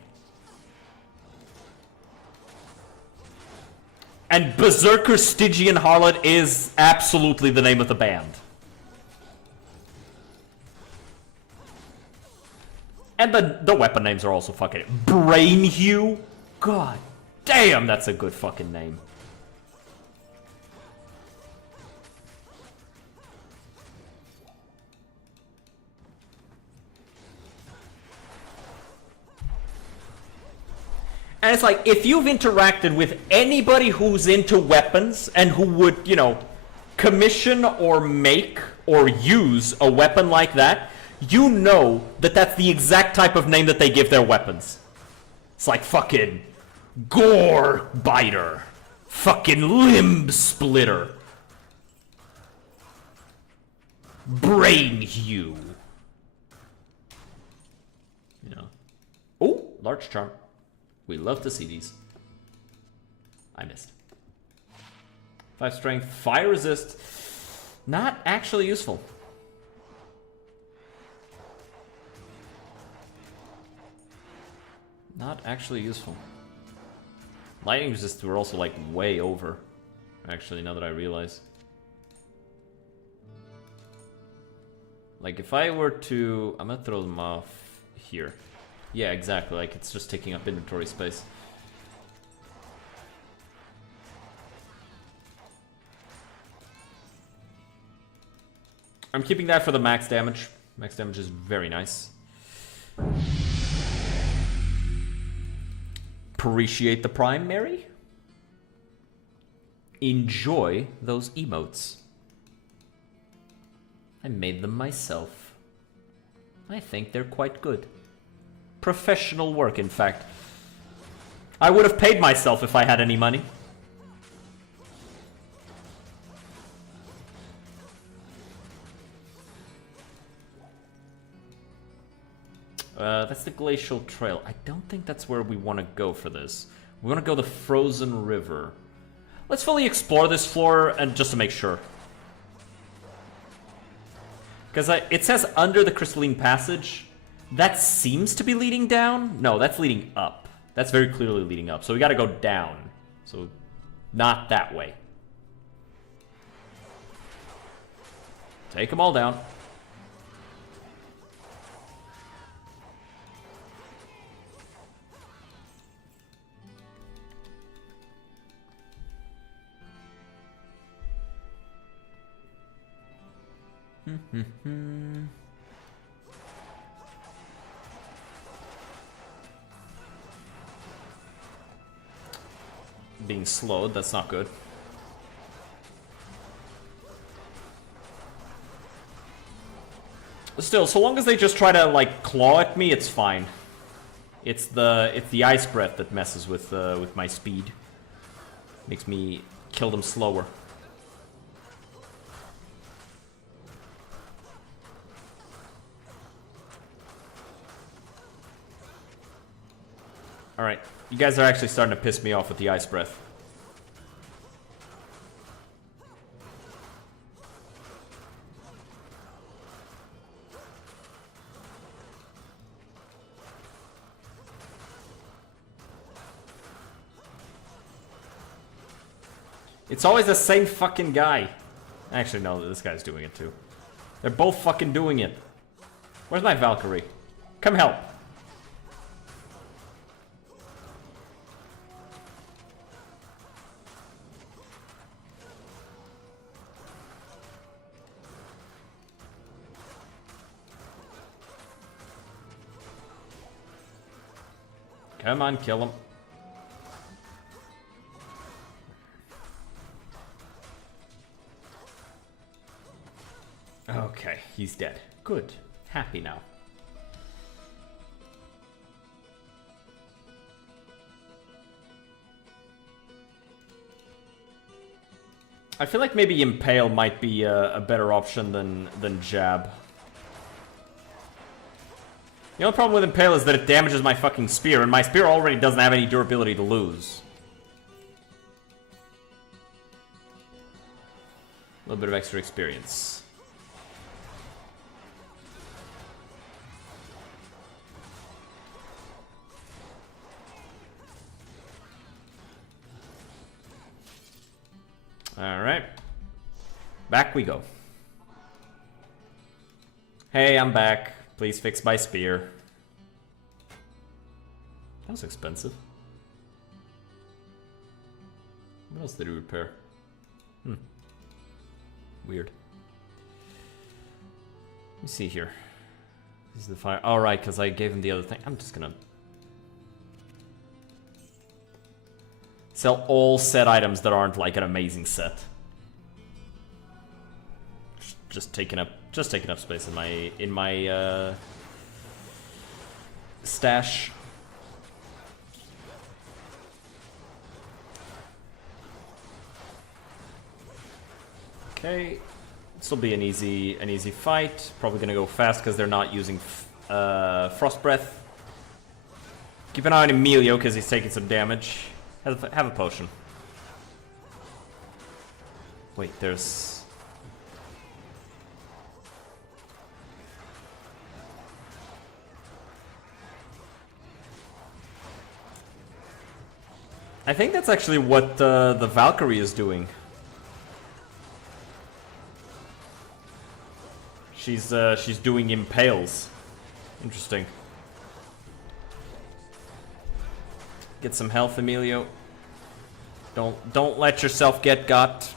And Berserker Stygian Harlot is absolutely the name of the band. And the weapon names are also fucking... Brainhue? God damn, that's a good fucking name. And it's like, if you've interacted with anybody who's into weapons and who would, you know, commission or make or use a weapon like that, you know that that's the exact type of name that they give their weapons. It's like fucking Gore Biter, fucking Limb Splitter, Brainhue. You know. Oh, Large Charm. We love to see these. I missed. 5 strength, fire resist. Not actually useful. Not actually useful. Lightning resist were also like way over. Actually, now that I realize. Like if I were to... I'm gonna throw them off here. Yeah, exactly, like it's just taking up inventory space. I'm keeping that for the max damage. Max damage is very nice. Appreciate the Prime, Mary? Enjoy those emotes. I made them myself. I think they're quite good. Professional work, in fact. I would have paid myself if I had any money. That's the Glacial Trail. I don't think that's where we want to go for this. We want to go the Frozen River. Let's fully explore this floor and just to make sure. Because it says under the Crystalline Passage. That seems to be leading down. No, that's leading up. That's very clearly leading up. So we got to go down. So not that way. Take them all down. Being slowed, that's not good. Still, so long as they just try to like claw at me, it's fine. It's the ice breath that messes with my speed. Makes me kill them slower. Alright, you guys are actually starting to piss me off with the ice breath. It's always the same fucking guy. Actually, no, this guy's doing it too. They're both fucking doing it. Where's my Valkyrie? Come help. Come on, kill him. Okay, he's dead. Good. Happy now. I feel like maybe Impale might be a better option than Jab. The only problem with Impale is that it damages my fucking spear, and my spear already doesn't have any durability to lose. A little bit of extra experience. Alright. Back we go. Hey, I'm back. Please fix my spear. That was expensive. What else did he repair? Weird. Let me see here. This is the fire. Alright, because I gave him the other thing. I'm just gonna sell all set items that aren't like an amazing set. Just taking up space in my stash. Okay, this will be an easy fight. Probably gonna go fast because they're not using frost breath. Keep an eye on Emilio because he's taking some damage. Have a potion. Wait, there's. I think that's actually what the Valkyrie is doing. She's doing impales. Interesting. Get some health, Emilio. Don't let yourself get got.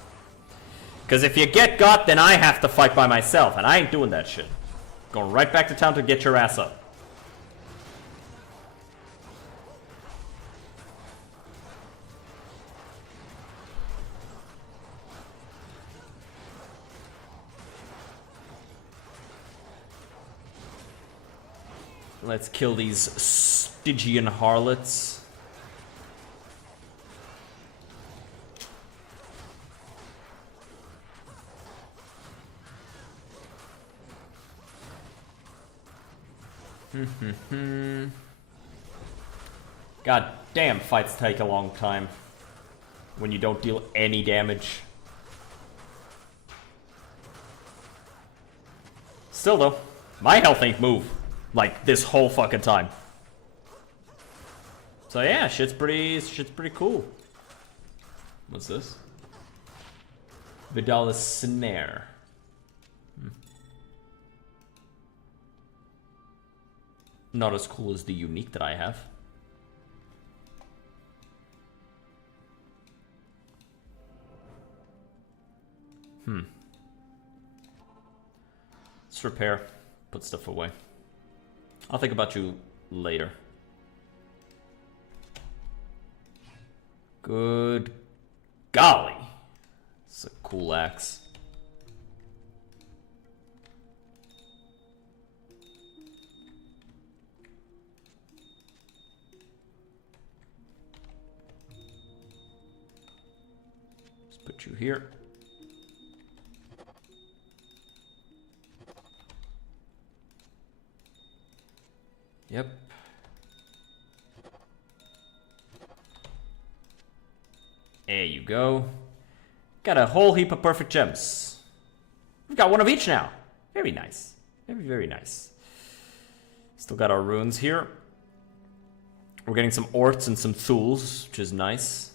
Because if you get got, then I have to fight by myself, and I ain't doing that shit. Going right back to town to get your ass up. Let's kill these Stygian harlots. God damn, fights take a long time when you don't deal any damage. Still though, my health ain't moved like this whole fucking time. So yeah, shit's pretty cool. What's this? Vidal's Snare. Not as cool as the unique that I have. Let's repair. Put stuff away. I'll think about you later. Good golly. It's a cool axe. Let's put you here. Yep. There you go. Got a whole heap of perfect gems. We've got one of each now. Very nice. Very, very nice. Still got our runes here. We're getting some orts and some thuls, which is nice.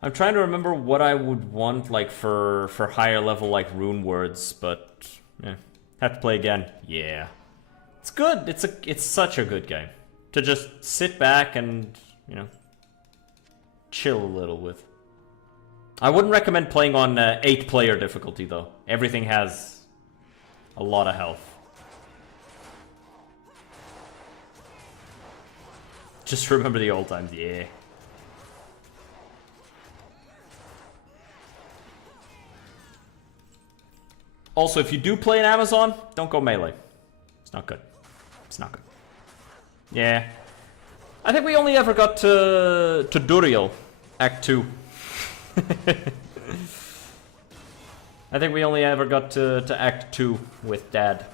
I'm trying to remember what I would want, like, for higher level, like, rune words, but yeah, have to play again. Yeah, it's good. It's such a good game to just sit back and, you know, chill a little with. I wouldn't recommend playing on 8-player difficulty though. Everything has a lot of health. Just remember the old times, yeah. Also, if you do play in Amazon, don't go melee. It's not good. It's not good. Yeah. I think we only ever got to Duriel, Act 2. I think we only ever got to Act 2 with Dad.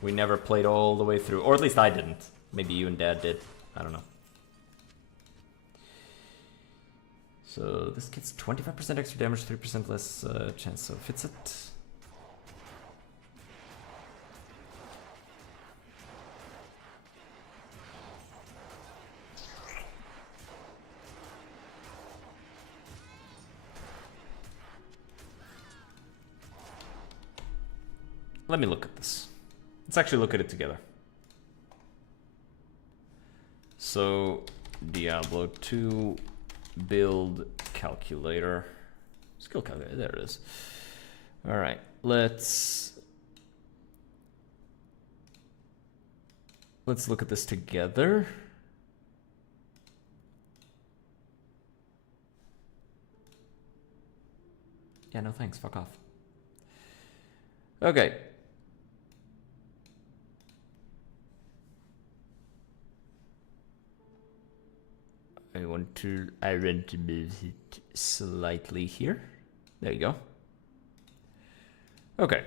We never played all the way through. Or at least I didn't. Maybe you and Dad did. I don't know. So this gets 25% extra damage, 3% less chance, so fits it. Let me look at this. Let's actually look at it together. So, Diablo 2 build calculator. Skill calculator, there it is. Alright, let's look at this together. Yeah, no thanks, fuck off. Okay. I want to move it slightly here. There you go. Okay.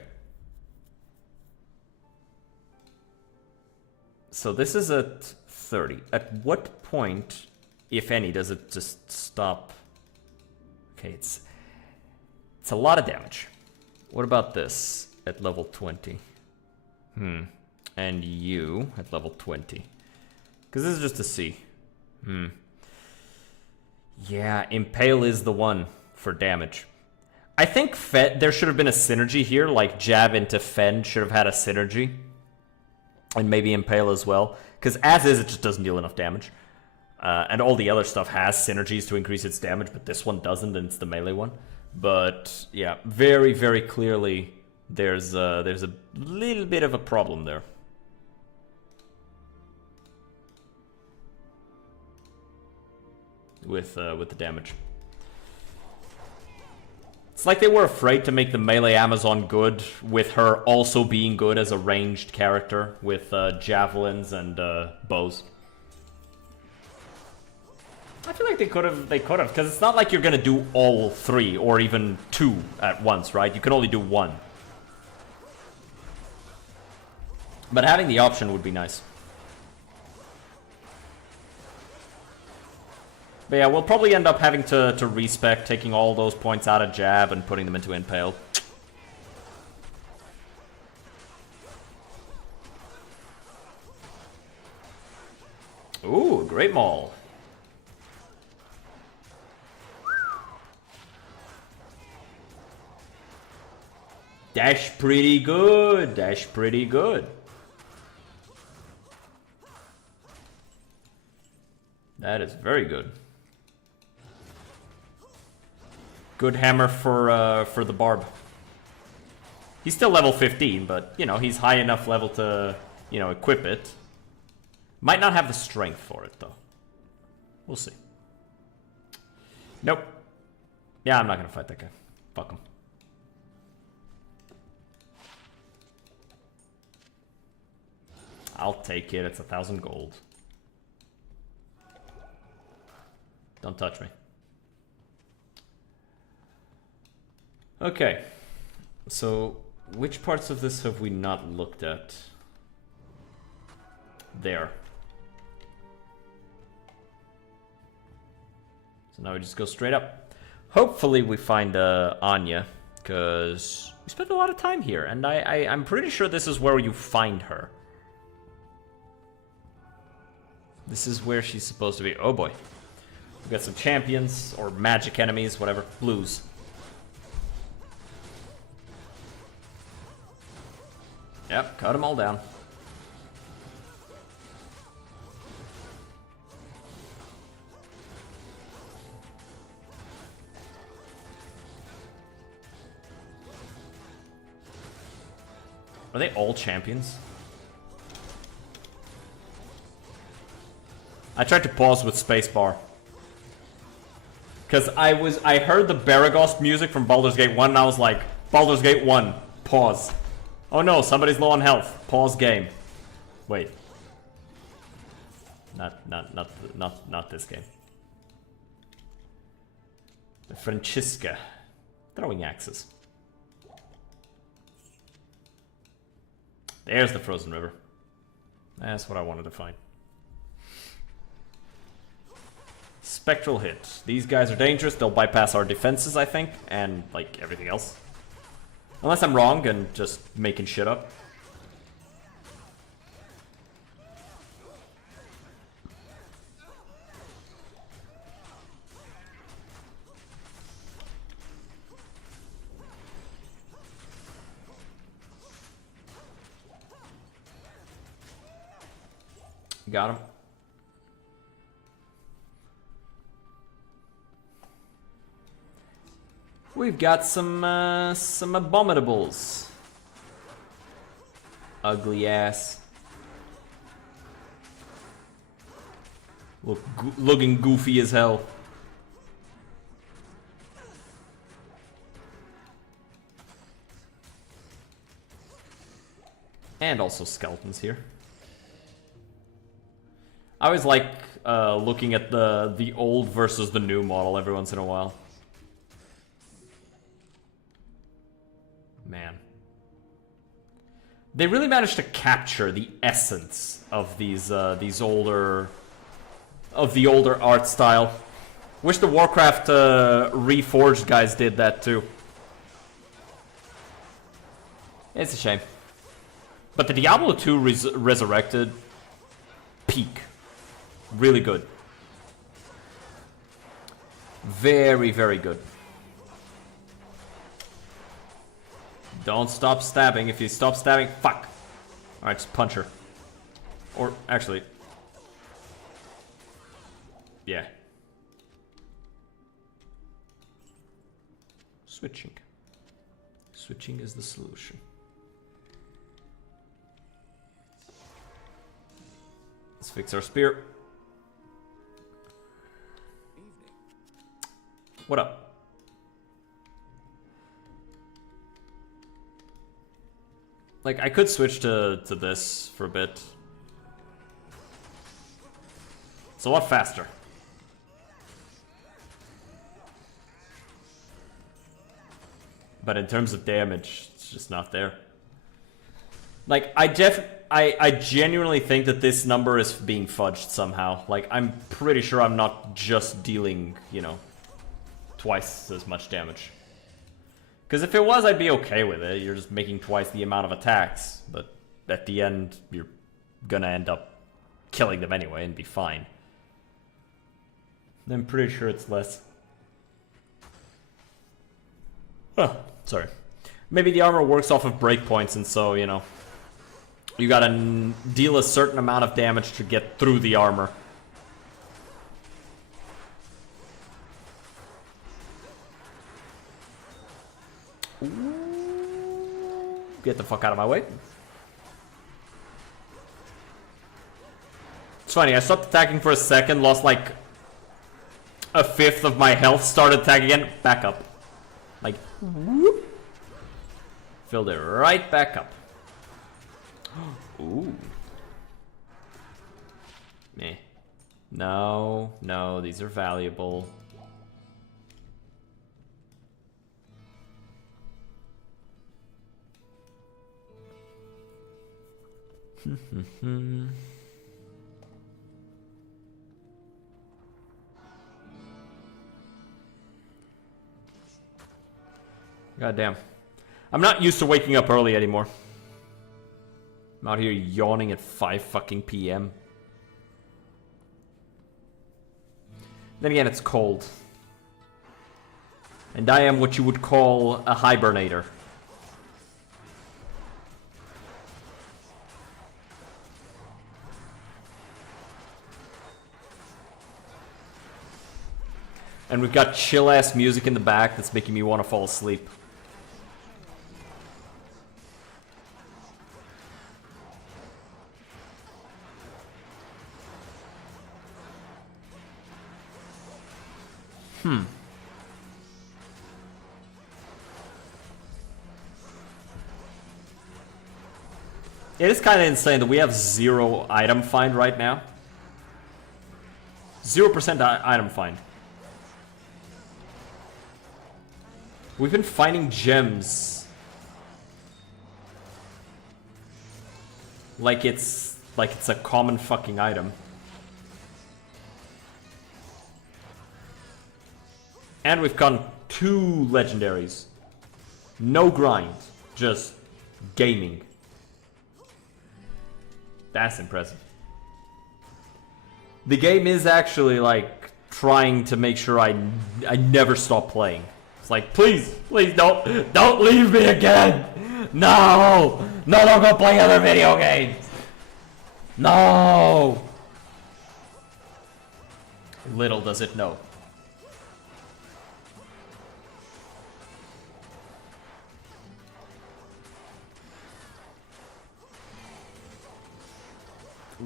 So this is at 30. At what point, if any, does it just stop? Okay, it's a lot of damage. What about this at level 20? And you at level 20. Because this is just a C. Yeah, Impale is the one for damage. I think there should have been a synergy here, like Jab into Fend should have had a synergy. And maybe Impale as well. Because as is, it just doesn't deal enough damage. And all the other stuff has synergies to increase its damage, but this one doesn't, and it's the melee one. But yeah, very, very clearly there's a little bit of a problem there. With the damage. It's like they were afraid to make the melee Amazon good, with her also being good as a ranged character with javelins and bows. I feel like they could have, because it's not like you're gonna do all 3 or even 2 at once, right? You can only do 1. But having the option would be nice. But yeah, we'll probably end up having to respec, taking all those points out of jab and putting them into impale. Ooh, great maul. Dash pretty good. Dash pretty good. That is very good. Good hammer for the barb. He's still level 15, but, you know, he's high enough level to, you know, equip it. Might not have the strength for it, though. We'll see. Nope. Yeah, I'm not gonna fight that guy. Fuck him. I'll take it. It's 1,000 gold. Don't touch me. Okay. So, which parts of this have we not looked at? There. So now we just go straight up. Hopefully we find Anya, because we spent a lot of time here, and I'm pretty sure this is where you find her. This is where she's supposed to be. Oh boy. We've got some champions, or magic enemies, whatever. Blues. Yep, cut them all down. Are they all champions? I tried to pause with spacebar. Because I heard the Baragost music from Baldur's Gate 1 and I was like, Baldur's Gate 1, pause. Oh no, somebody's low on health. Pause game. Wait. Not this game. The Francisca. Throwing axes. There's the frozen river. That's what I wanted to find. Spectral hit. These guys are dangerous. They'll bypass our defenses, I think, and, like, everything else. Unless I'm wrong and just making shit up. Got him. We've got some abominables. Ugly ass. Looking goofy as hell. And also skeletons here. I always like looking at the old versus the new model every once in a while. Man. They really managed to capture the essence of these older art style. Wish the Warcraft Reforged guys did that too. It's a shame. But the Diablo 2 Resurrected, peak. Really good. Very, very good. Don't stop stabbing. If you stop stabbing, fuck. Alright, just punch her. Or, actually. Yeah. Switching. Switching is the solution. Let's fix our spear. What up? Like, I could switch to this for a bit. It's a lot faster. But in terms of damage, it's just not there. Like, I genuinely think that this number is being fudged somehow. Like, I'm pretty sure I'm not just dealing, you know, twice as much damage. Because if it was, I'd be okay with it. You're just making twice the amount of attacks. But at the end, you're gonna end up killing them anyway and be fine. I'm pretty sure it's less. Huh, sorry. Maybe the armor works off of breakpoints, and so, you know, you gotta deal a certain amount of damage to get through the armor. Ooh. Get the fuck out of my way. It's funny, I stopped attacking for a second, lost like a fifth of my health, started attacking again, back up. Like, whoop. Filled it right back up. Ooh. Meh. No, no, these are valuable. God damn. I'm not used to waking up early anymore. I'm out here yawning at 5 fucking PM. Then again, it's cold. And I am what you would call a hibernator. And we've got chill-ass music in the back that's making me want to fall asleep. It is kind of insane that we have 0 item find right now. 0% item find. We've been finding gems like it's a common fucking item. And we've gotten 2 legendaries. No grind, just gaming. That's impressive. The game is actually like trying to make sure I never stop playing. It's like, please don't leave me again. No, don't go play other video games. No. Little does it know.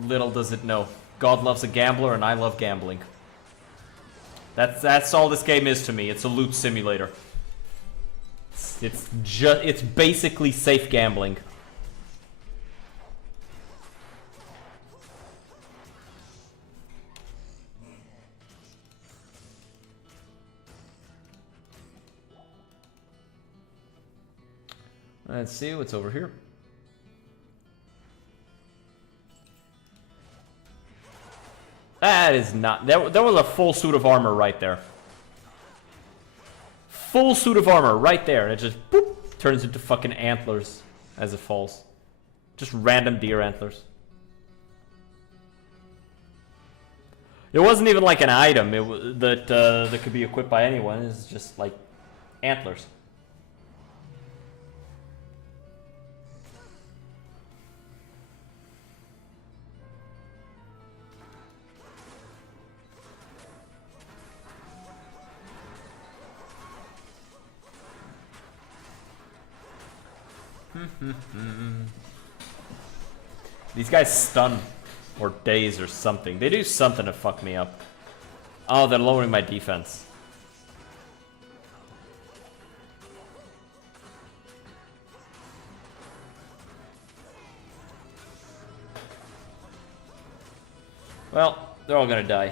Little does it know. God loves a gambler and I love gambling. That's all this game is to me. It's a loot simulator. It's basically safe gambling. Let's see what's over here. That is not... That was a full suit of armor right there. Full suit of armor right there. It just boop, turns into fucking antlers as it falls. Just random deer antlers. It wasn't even like an item that could be equipped by anyone. It's just like antlers. These guys stun or daze or something. They do something to fuck me up. Oh, they're lowering my defense. Well, they're all gonna die.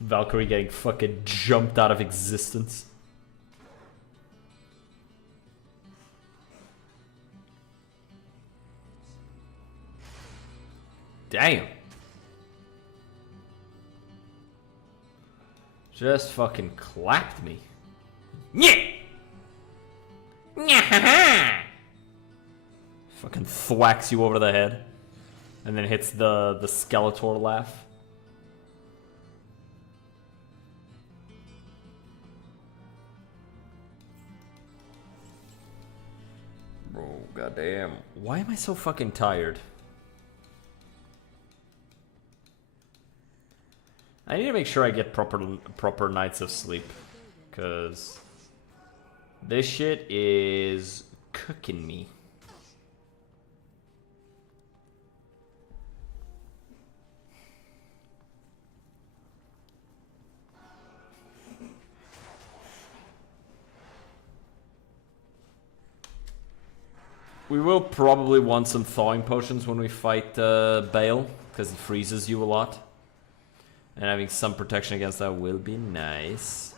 Valkyrie getting fucking jumped out of existence. Damn. Just fucking clapped me. Yeah. Fucking thwacks you over the head. And then hits the Skeletor laugh. Bro, goddamn. Why am I so fucking tired? I need to make sure I get proper nights of sleep, cause this shit is cooking me. We will probably want some thawing potions when we fight Bale, because he freezes you a lot. And having some protection against that will be nice.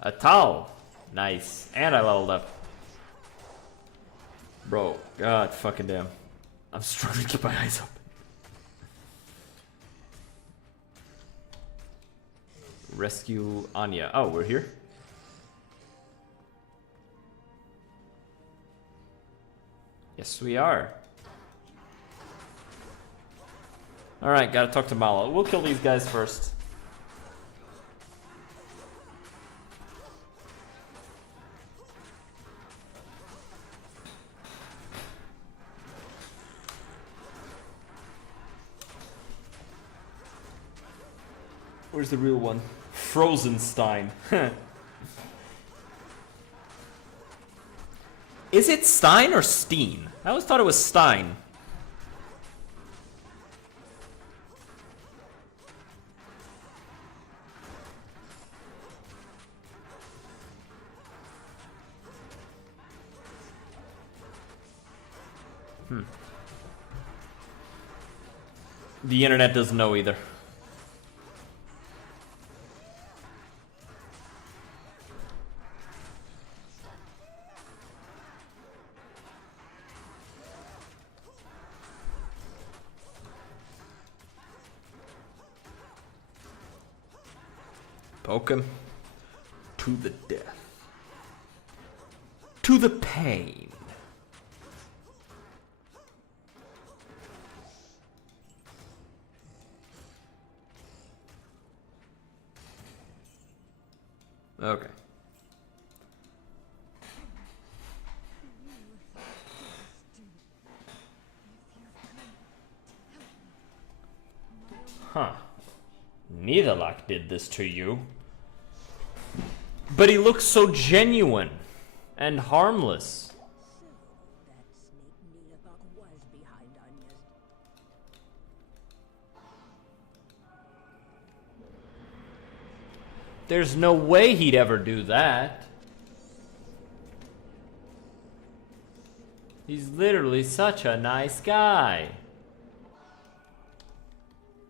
A towel! Nice. And I leveled up. Bro, god fucking damn. I'm struggling to keep my eyes open. Rescue Anya. Oh, we're here? Yes, we are. Alright, gotta talk to Mala. We'll kill these guys first. Where's the real one? Frozenstein. Is it Stein or Steen? I always thought it was Stein. The internet doesn't know either. Poke him. To the death. To the pain. Okay. Huh. Niederlach did this to you. But he looks so genuine and harmless. That snake Niederlach was behind Anya's. There's no way he'd ever do that. He's literally such a nice guy.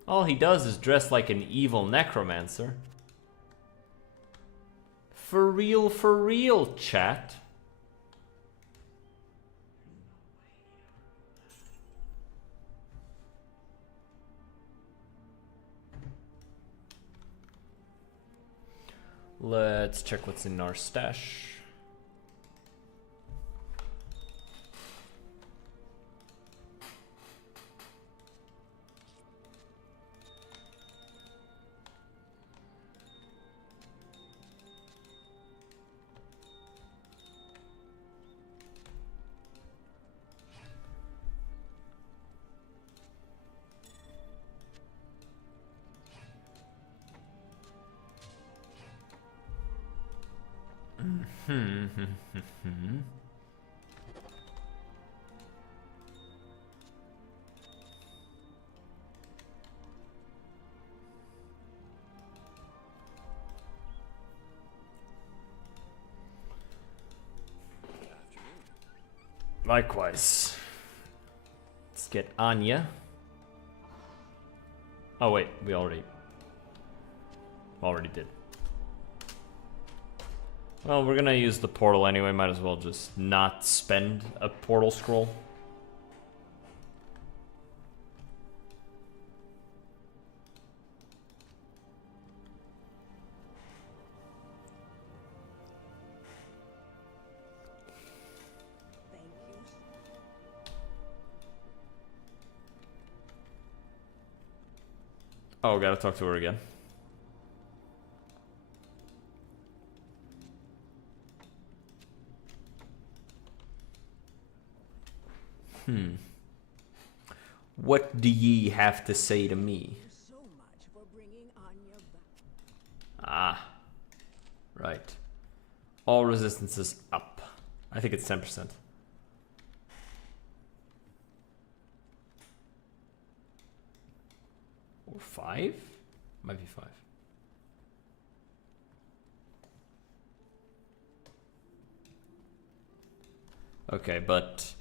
All he does is dress like an evil necromancer. For real, chat. Let's check what's in our stash. Likewise. Let's get Anya. Oh wait, we already did. Well, we're gonna use the portal anyway, might as well just not spend a portal scroll. Thank you. Oh, gotta talk to her again. What do ye have to say to me? So much for bringing Anya back. Ah, right. All resistances up. I think it's 10%. Or 5? Might be 5. Okay, but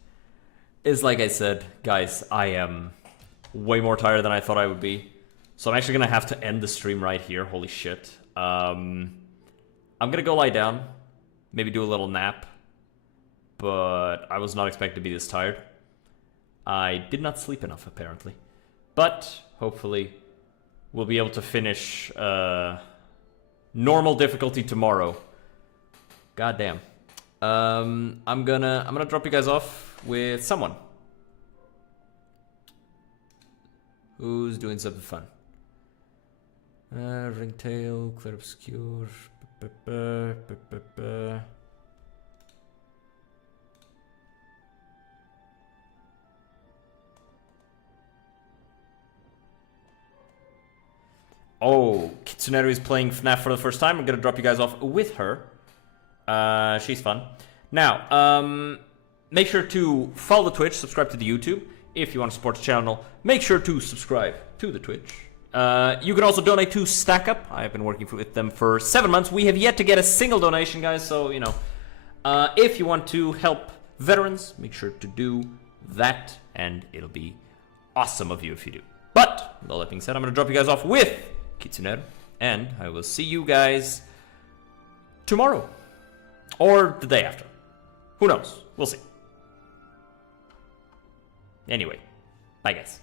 it's like I said, guys, I am way more tired than I thought I would be. So I'm actually gonna have to end the stream right here. Holy shit. I'm gonna go lie down, maybe do a little nap, but I was not expected to be this tired. I did not sleep enough, apparently. But hopefully we'll be able to finish normal difficulty tomorrow. God damn. I'm gonna drop you guys off with someone who's doing something fun. Ringtail, Clear Obscure. Oh, Kitsuneru is playing FNAF for the first time. I'm gonna drop you guys off with her. She's fun. Now, make sure to follow the Twitch, subscribe to the YouTube. If you want to support the channel, make sure to subscribe to the Twitch. You can also donate to StackUp. I've been working with them for 7 months. We have yet to get a single donation, guys, so, you know. If you want to help veterans, make sure to do that, and it'll be awesome of you if you do. But, with all that being said, I'm going to drop you guys off with Kitsuneru, and I will see you guys tomorrow. Or the day after. Who knows? We'll see. Anyway, bye guys.